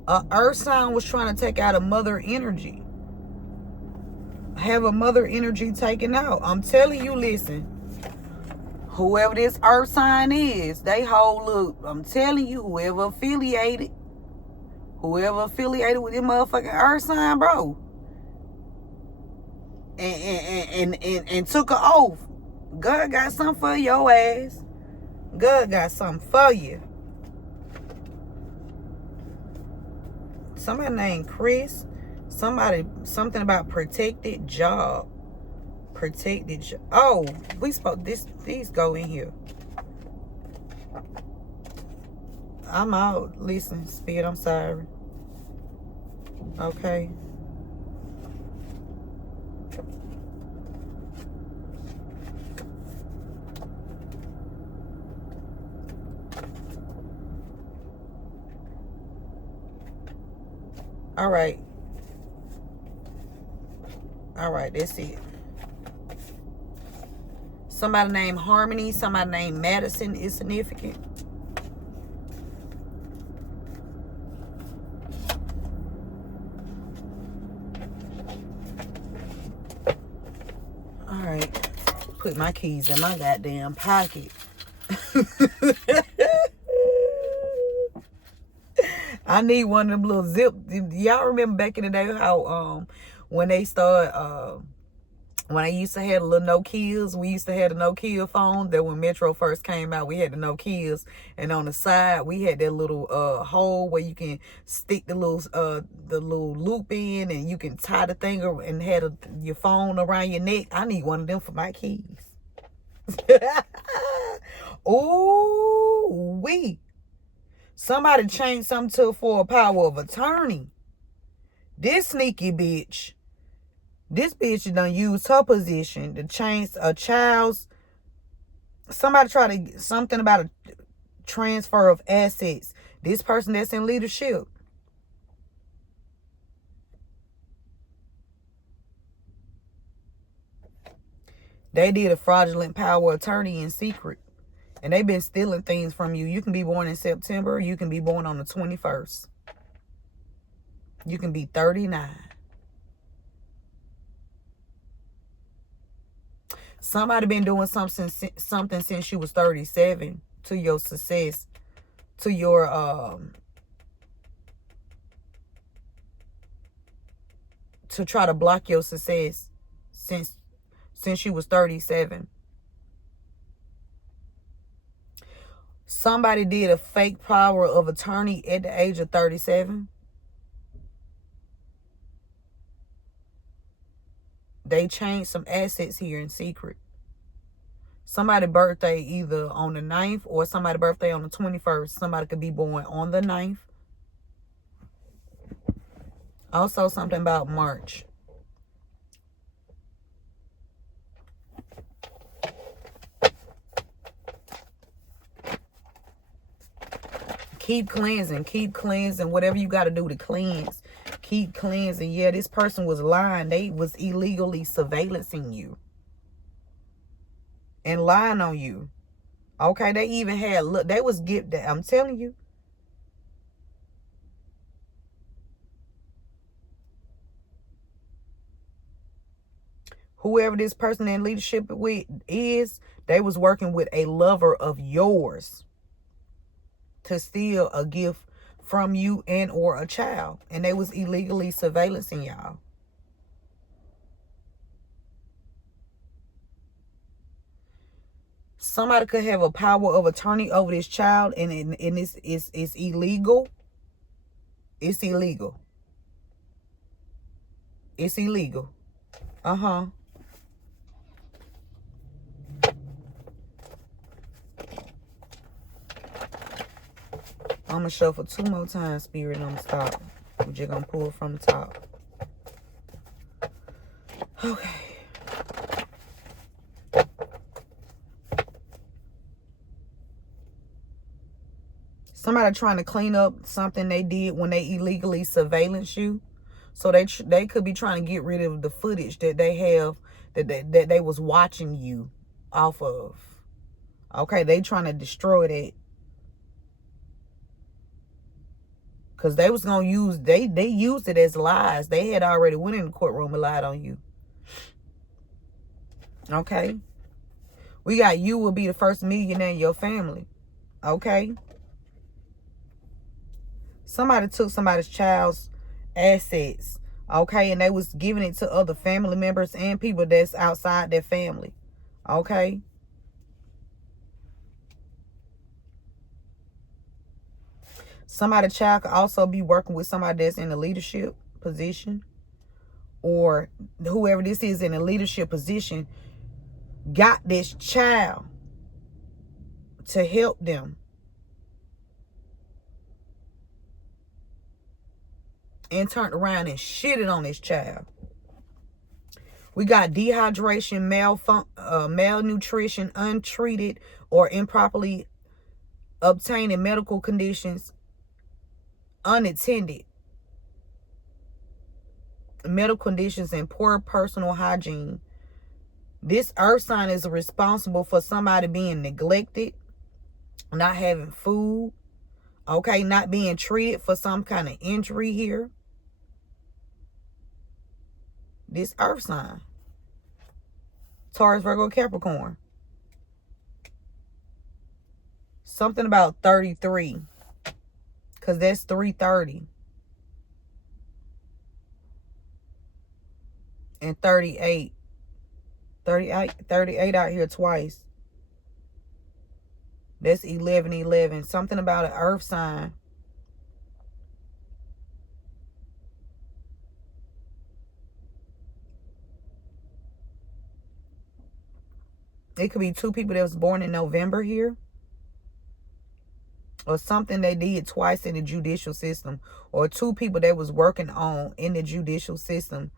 A earth sign was trying to take out a mother energy. Have a mother energy taken out. I'm telling you, listen. Whoever this earth sign is, they hold, look, I'm telling you, whoever affiliated with this motherfucking earth sign, bro, and took an oath. God got something for your ass. God got something for you. Somebody named Chris. Something about protected job. Protected job. Oh, we spoke this. These go in here. I'm out. Listen, Spirit, I'm sorry. Okay. All right. All right, that's it. Somebody named Harmony, somebody named Madison is significant. All right. Put my keys in my goddamn pocket. I need one of them little zip. Y'all remember back in the day how when they started when I used to have the little Nokias, we used to have the Nokia phone. That when Metro first came out, we had the Nokias, and on the side we had that little hole where you can stick the little loop in, and you can tie the thing and have your phone around your neck. I need one of them for my keys. Ooh, wee. Somebody changed something for a power of attorney. This sneaky bitch. This bitch done used her position to change a child's. Somebody tried to get something about a transfer of assets. This person that's in leadership. They did a fraudulent power of attorney in secret. And they've been stealing things from you. You can be born in September. You can be born on the 21st. You can be 39. Somebody been doing something since you was 37 to your success, to your to try to block your success since you was 37. Somebody did a fake power of attorney at the age of 37. They changed some assets here in secret. Somebody's birthday either on the 9th or somebody's birthday on the 21st. Somebody could be born on the 9th. Also something about March. Keep cleansing, whatever you got to do to cleanse. Keep cleansing. Yeah, this person was lying. They was illegally surveillancing you and lying on you. Okay, they even had, look, they was gifted. I'm telling you. Whoever this person in leadership with is, they was working with a lover of yours to steal a gift from you and or a child. And they was illegally surveillancing y'all. Somebody could have a power of attorney over this child, and it's illegal. It's illegal. It's illegal. Uh-huh. I'm going to shuffle 2 more times, Spirit, and I'm going to stop. We're just going to pull from the top. Okay. Somebody trying to clean up something they did when they illegally surveillance you. So they could be trying to get rid of the footage that they have, that they was watching you off of. Okay, they trying to destroy that. Because they was going to use, they used it as lies. They had already went in the courtroom and lied on you. Okay. We got you will be the first millionaire in your family. Okay. Somebody took somebody's child's assets. Okay. And they was giving it to other family members and people that's outside their family. Okay. Somebody's child could also be working with somebody that's in a leadership position, or whoever this is in a leadership position got this child to help them and turned around and shitted on this child. We got dehydration, malnutrition, untreated or improperly obtaining medical conditions, unattended medical conditions, and poor personal hygiene. This earth sign is responsible for somebody being neglected, not having food, okay, not being treated for some kind of injury here. This earth sign. Taurus, Virgo, Capricorn. Something about 33. Because that's 330. And 38. 38 out here twice. That's 1111. Something about an earth sign. It could be 2 people that was born in November here. Or something they did twice in the judicial system. Or 2 people that was working on in the judicial system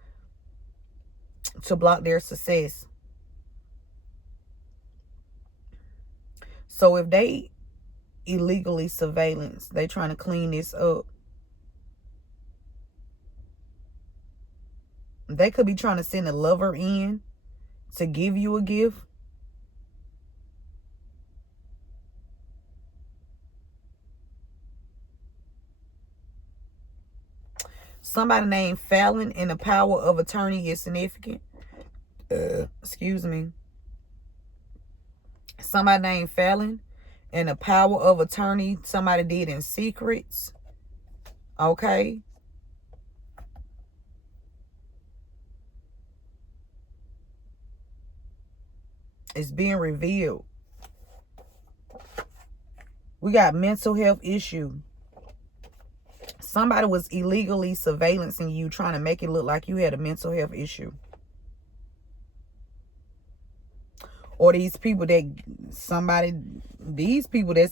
to block their success. So if they illegally surveillance, they trying to clean this up. They could be trying to send a lover in to give you a gift. Somebody named Fallon and the power of attorney is significant. Excuse me. Somebody named Fallon and the power of attorney somebody did in secrets. Okay. It's being revealed. We got mental health issue. Somebody was illegally surveillancing you, trying to make it look like you had a mental health issue. Or these people that's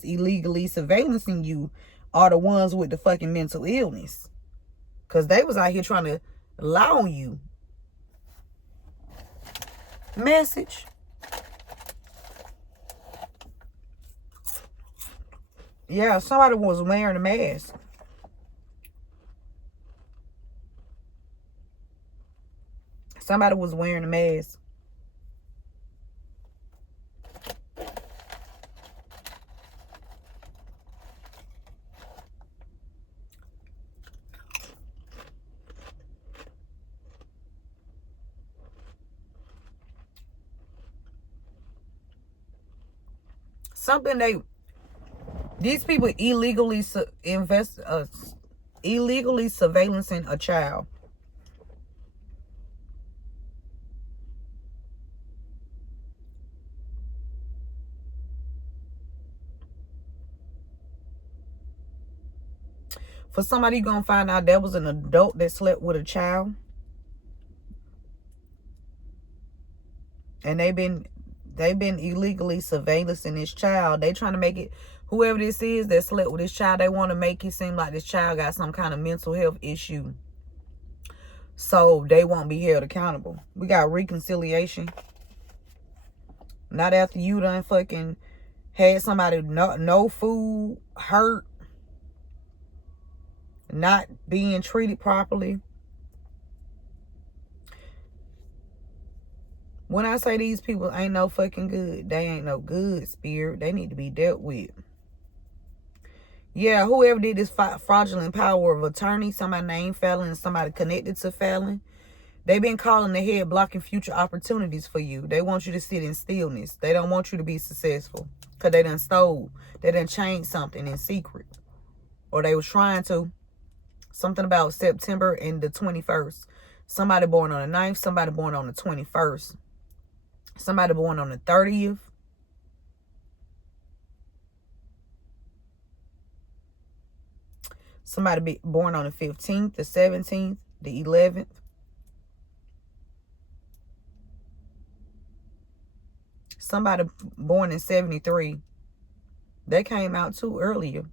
illegally surveillancing you are the ones with the fucking mental illness. Because they was out here trying to lie on you. Message. Yeah, somebody was wearing a mask. Somebody was wearing a mask. These people illegally illegally surveillancing a child. For somebody, you're going to find out that was an adult that slept with a child. And they've been illegally surveillancing this child. They trying to make it, whoever this is that slept with this child, they want to make it seem like this child got some kind of mental health issue, so they won't be held accountable. We got reconciliation. Not after you done fucking had somebody no food, hurt, not being treated properly. When I say these people ain't no fucking good, they ain't no good, spirit. They need to be dealt with. Yeah, whoever did this fraudulent power of attorney, somebody named Fallon, somebody connected to Fallon, they've been calling ahead, blocking future opportunities for you. They want you to sit in stillness. They don't want you to be successful because they done stole. They done changed something in secret. Or they was trying to. Something about September and the 21st. Somebody born on the 9th, somebody born on the 21st. Somebody born on the 30th. Somebody born on the 15th, the 17th, the 11th. Somebody born in 73. They came out too earlier.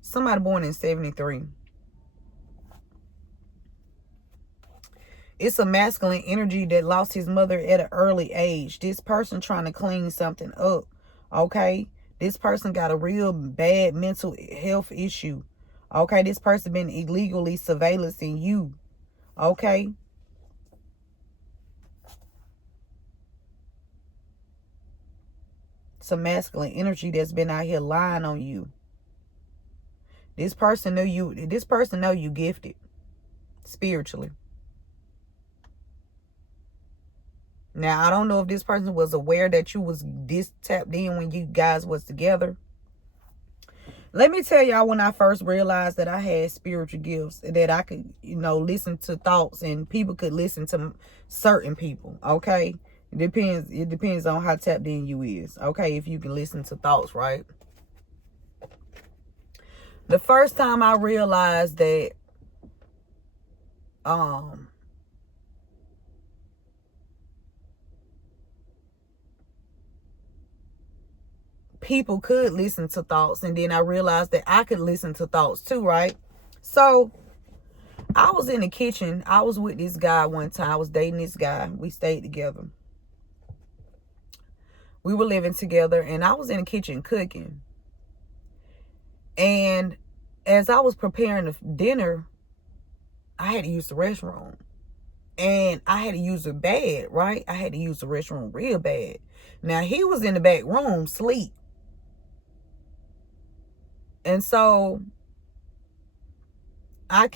Somebody born in 73. It's a masculine energy that lost his mother at an early age. This person trying to clean something up. Okay? This person got a real bad mental health issue. Okay? This person been illegally surveillancing you. Okay? It's a masculine energy that's been out here lying on you. This person know you gifted spiritually. Now, I don't know if this person was aware that you was this tapped in when you guys was together. Let me tell y'all, when I first realized that I had spiritual gifts, that I could, listen to thoughts and people could listen to certain people, okay? It depends on how tapped in you is, okay? If you can listen to thoughts, right? The first time I realized that, people could listen to thoughts, and then I realized that I could listen to thoughts too, right? So I was in the kitchen. I was with this guy one time. I was dating this guy. We stayed together. We were living together, and I was in the kitchen cooking. And as I was preparing the dinner, I had to use the restroom. And I had to use it bad, right? I had to use the restroom real bad. Now, he was in the back room, sleep. And so I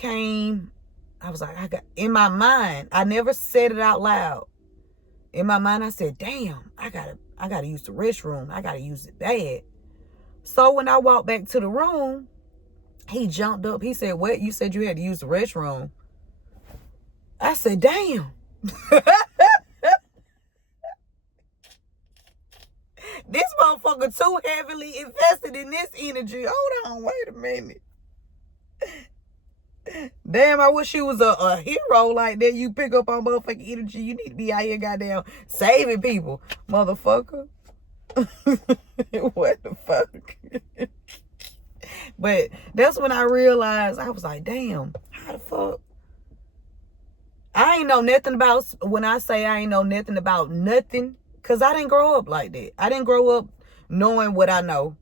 was like, in my mind, I never said it out loud. In my mind, I said, damn, I gotta use the restroom. I gotta use it bad. So when I walked back to the room, he jumped up. He said, what? You said you had to use the restroom. I said, damn. This motherfucker too heavily invested in this energy. Hold on, wait a minute. Damn, I wish you was a hero like that. You pick up on motherfucking energy. You need to be out here goddamn saving people, motherfucker. What the fuck? But that's when I realized, I was like, damn, how the fuck? I ain't know nothing about, when I say I ain't know nothing about nothing, because I didn't grow up like that. I didn't grow up knowing what I know.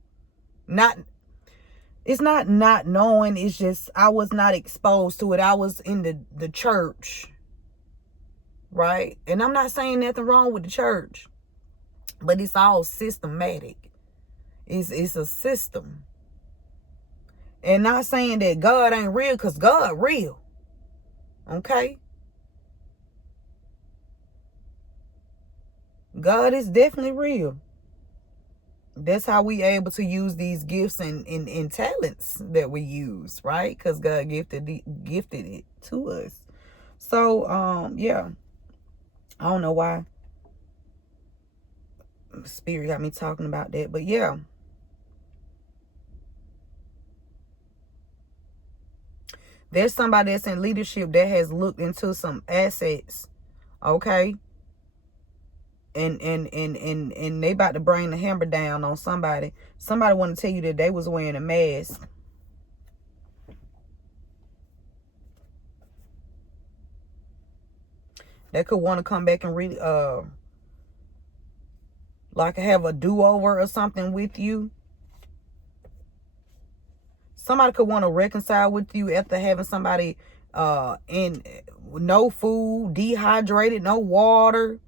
It's not knowing. It's just I was not exposed to it. I was in the church. Right? And I'm not saying nothing wrong with the church. But it's all systematic. It's a system. And not saying that God ain't real, because God real. Okay? God is definitely real. That's how we able to use these gifts and talents that we use, right? Because God gifted it to us. So, yeah. I don't know why Spirit got me talking about that, but yeah. There's somebody that's in leadership that has looked into some assets, okay? And they about to bring the hammer down on somebody. Somebody want to tell you that they was wearing a mask. They could want to come back and really like have a do-over or something with you. Somebody could want to reconcile with you after having somebody in no food, dehydrated, no water,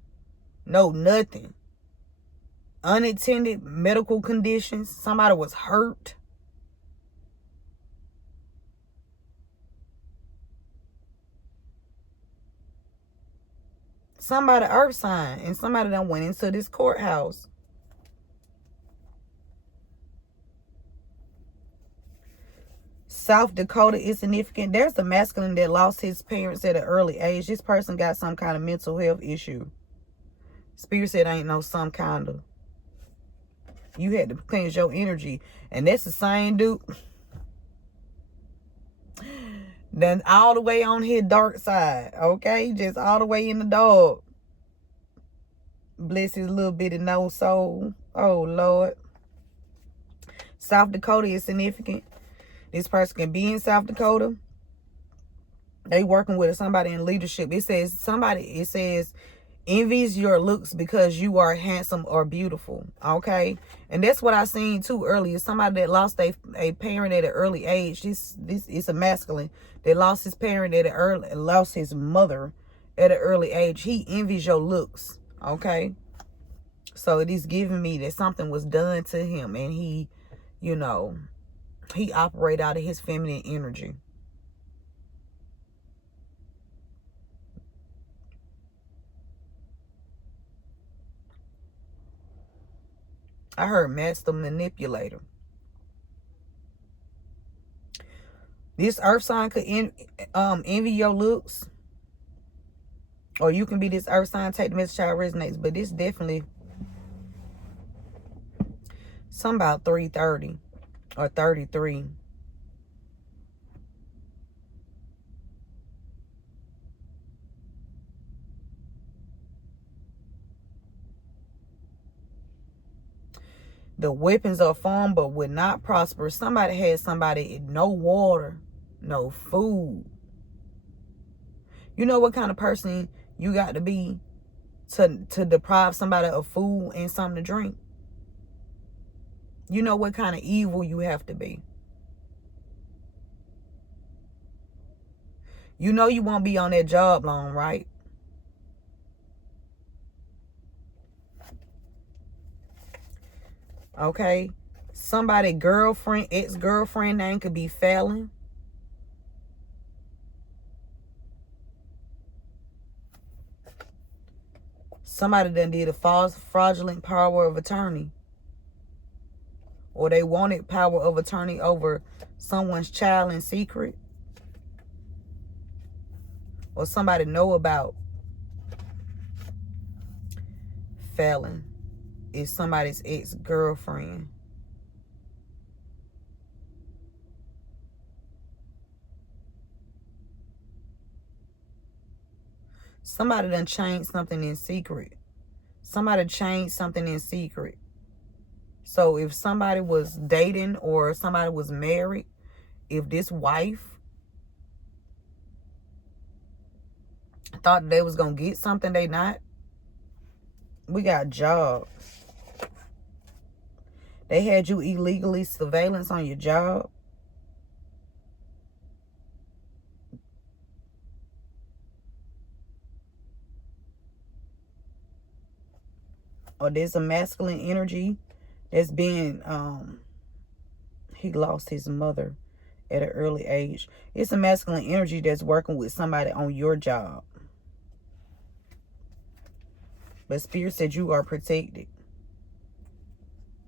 no nothing. Unattended medical conditions. Somebody was hurt. Somebody earth sign, and somebody done went into this courthouse. South Dakota is significant. There's a masculine that lost his parents at an early age. This person got some kind of mental health issue. Spirit said ain't no some kind of. You had to cleanse your energy. And that's the same dude. Then all the way on his dark side. Okay? Just all the way in the dog. Bless his little bitty no soul. Oh, Lord. South Dakota is significant. This person can be in South Dakota. They working with somebody in leadership. It says envies your looks because you are handsome or beautiful. Okay? And that's what I seen too earlier. Somebody that lost a parent at an early age. This is a masculine. They lost his parent lost his mother at an early age. He envies your looks. Okay? So it is giving me that something was done to him, and he, you know, he operated out of his feminine energy. I heard master manipulator. This earth sign could envy your looks. Or you can be this earth sign, take the message how it resonates. But this definitely something about 330 or 33. The weapons are formed but would not prosper. Somebody had somebody, no water, no food. You know what kind of person you got to be to deprive somebody of food and something to drink? You know what kind of evil you have to be. You know you won't be on that job long, right? Okay? Somebody girlfriend, ex-girlfriend name could be Fallon. Somebody done did a false, fraudulent power of attorney. Or they wanted power of attorney over someone's child in secret. Or somebody know about Fallon is somebody's ex-girlfriend. Somebody done changed something in secret. Somebody changed something in secret. So if somebody was dating or somebody was married, if this wife thought they was going to get something they not, we got job. They had you illegally surveillance on your job. Or there's a masculine energy that's being, he lost his mother at an early age. It's a masculine energy that's working with somebody on your job. But Spirit said you are protected.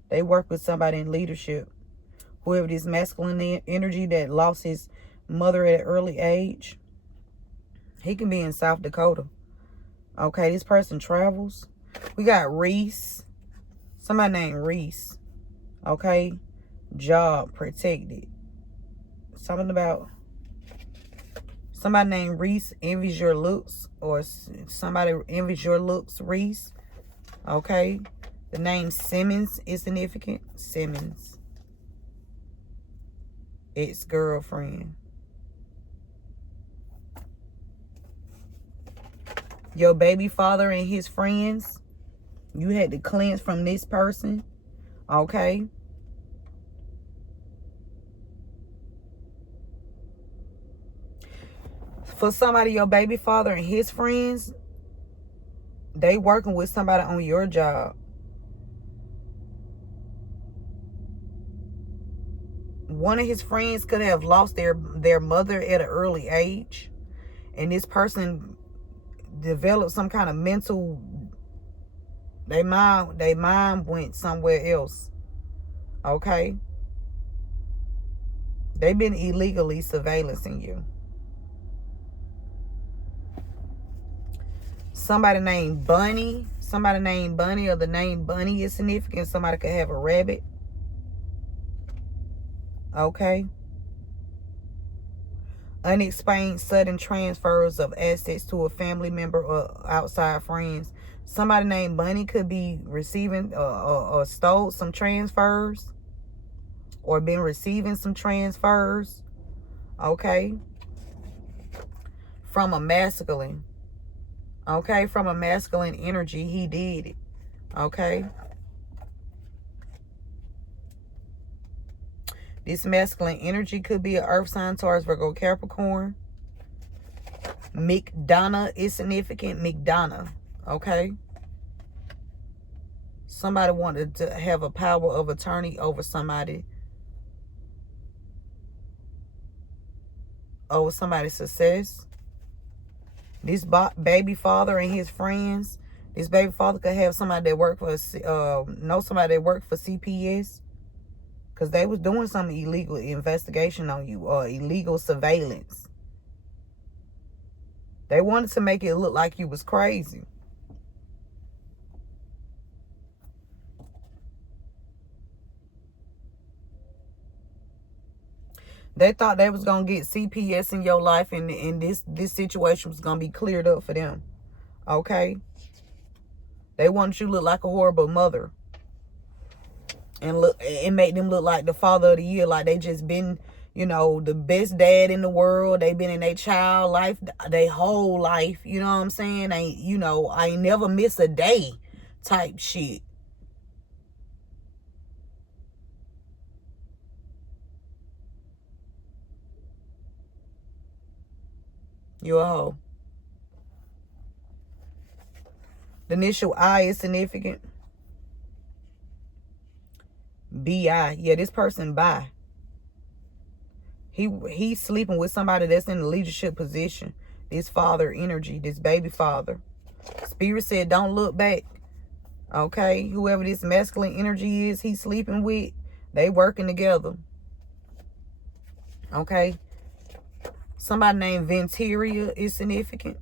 They work with somebody in leadership. Whoever this masculine energy that lost his mother at an early age, he can be in South Dakota. Okay, this person travels. We got Reese. Somebody named Reese. Okay, job protected. Something about Somebody named Reese envies your looks, or somebody envies your looks, Reese. Okay. The name Simmons is significant. Simmons. Ex-girlfriend. Your baby father and his friends. You had to cleanse from this person. Okay. For somebody, your baby father and his friends, they working with somebody on your job. One of his friends could have lost their mother at an early age. And this person developed some kind of mental, their mind went somewhere else. Okay. They've been illegally surveillancing you. Somebody named Bunny. Somebody named Bunny, or the name Bunny is significant. Somebody could have a rabbit. Okay. Unexplained sudden transfers of assets to a family member or outside friends. Somebody named Bunny could be receiving or stole some transfers, or been receiving some transfers. Okay. From a masculine. Okay. From a masculine energy, he did it. Okay. This masculine energy could be an earth sign, Taurus, Virgo, Capricorn. McDonough is significant. McDonough. Okay. Somebody wanted to have a power of attorney over somebody. Over somebody's success. This baby father and his friends. This baby father could have somebody that worked for, know somebody that worked for CPS. Because they was doing some illegal investigation on you, or illegal surveillance. They wanted to make it look like you was crazy. They thought they was going to get CPS in your life, and this situation was going to be cleared up for them. Okay? They wanted you to look like a horrible mother. And look, it made them look like the father of the year, like they just been, you know, the best dad in the world. They been in their child life, their whole life. You know what I'm saying? I ain't never miss a day type shit. You a hoe. The initial I is significant. B-I. Yeah, this person bi. He's sleeping with somebody that's in a leadership position. This father energy, this baby father. Spirit said, don't look back. Okay? Whoever this masculine energy is he's sleeping with, they working together. Okay? Somebody named Venteria is significant.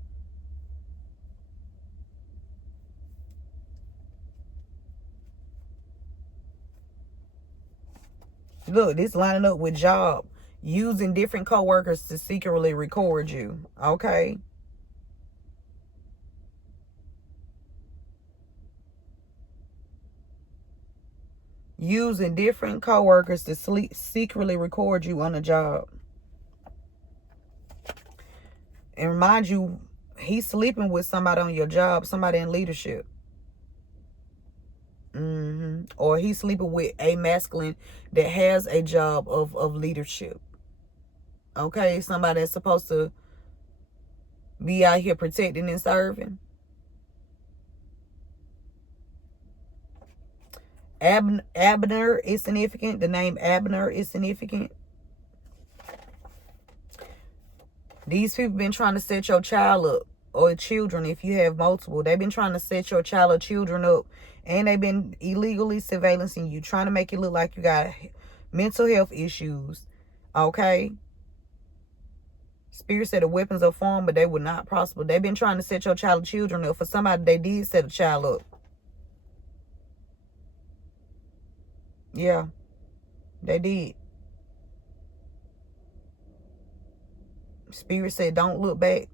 Look, this lining up with job. Using different co-workers to secretly record you. Okay? Using different co-workers to secretly record you on a job. And remind you, he's sleeping with somebody on your job, somebody in leadership. Or he's sleeping with a masculine that has a job of leadership. Okay, somebody that's supposed to be out here protecting and serving. Abner is significant. The name Abner is significant. These people been trying to set your child up, or children if you have multiple. They've been trying to set your child or children up, and they've been illegally surveillancing you, trying to make it look like you got mental health issues. Okay? Spirit said the weapons are formed, but they were not prosper. They've been trying to set your child or children up. For somebody, they did set a child up. Yeah, they did. Spirit said, don't look back.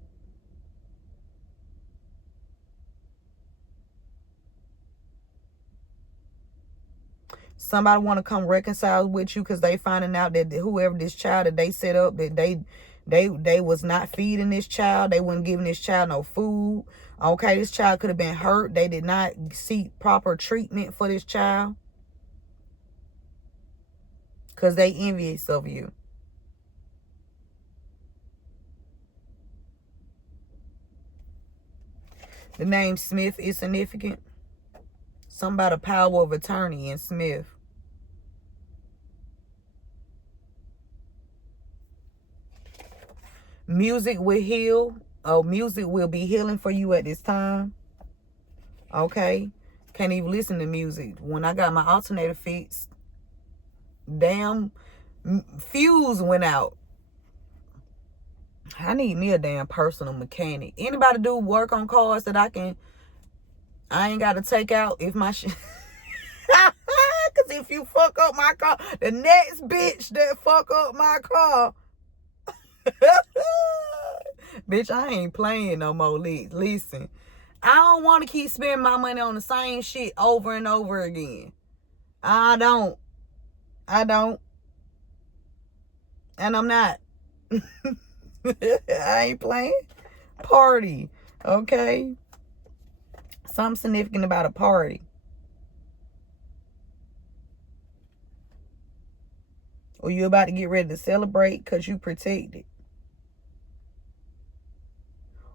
Somebody want to come reconcile with you because they finding out that whoever this child that they set up, that they was not feeding this child. They wasn't giving this child no food. Okay, this child could have been hurt. They did not seek proper treatment for this child because they envious of you. The name Smith is significant. Somebody power of attorney in Smith. Music will heal. Oh, music will be healing for you at this time. Okay. Can't even listen to music. When I got my alternator fixed, damn fuse went out. I need me a damn personal mechanic. Anybody do work on cars that I ain't got to take out if my shit. Because if you fuck up my car, the next bitch that fuck up my car. Bitch, I ain't playing no more. Listen, I don't want to keep spending my money on the same shit over and over again. I don't. And I'm not. I ain't playing. Party. Okay? Something significant about a party. Or you about to get ready to celebrate because you protected.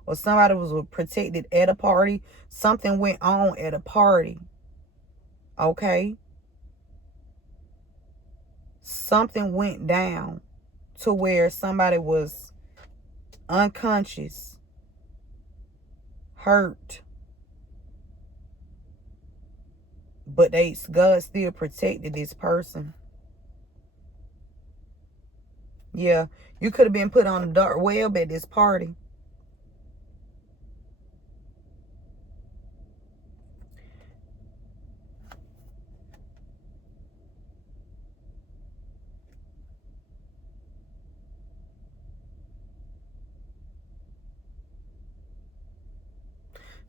Or somebody was protected at a party. Something went on at a party. Okay? Something went down to where somebody was unconscious, hurt. But God still protected this person. Yeah, you could have been put on the dark web at this party.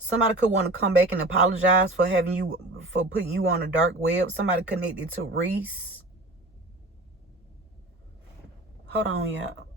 Somebody could want to come back and apologize for putting you on the dark web. Somebody connected to Reese. Hold on, y'all.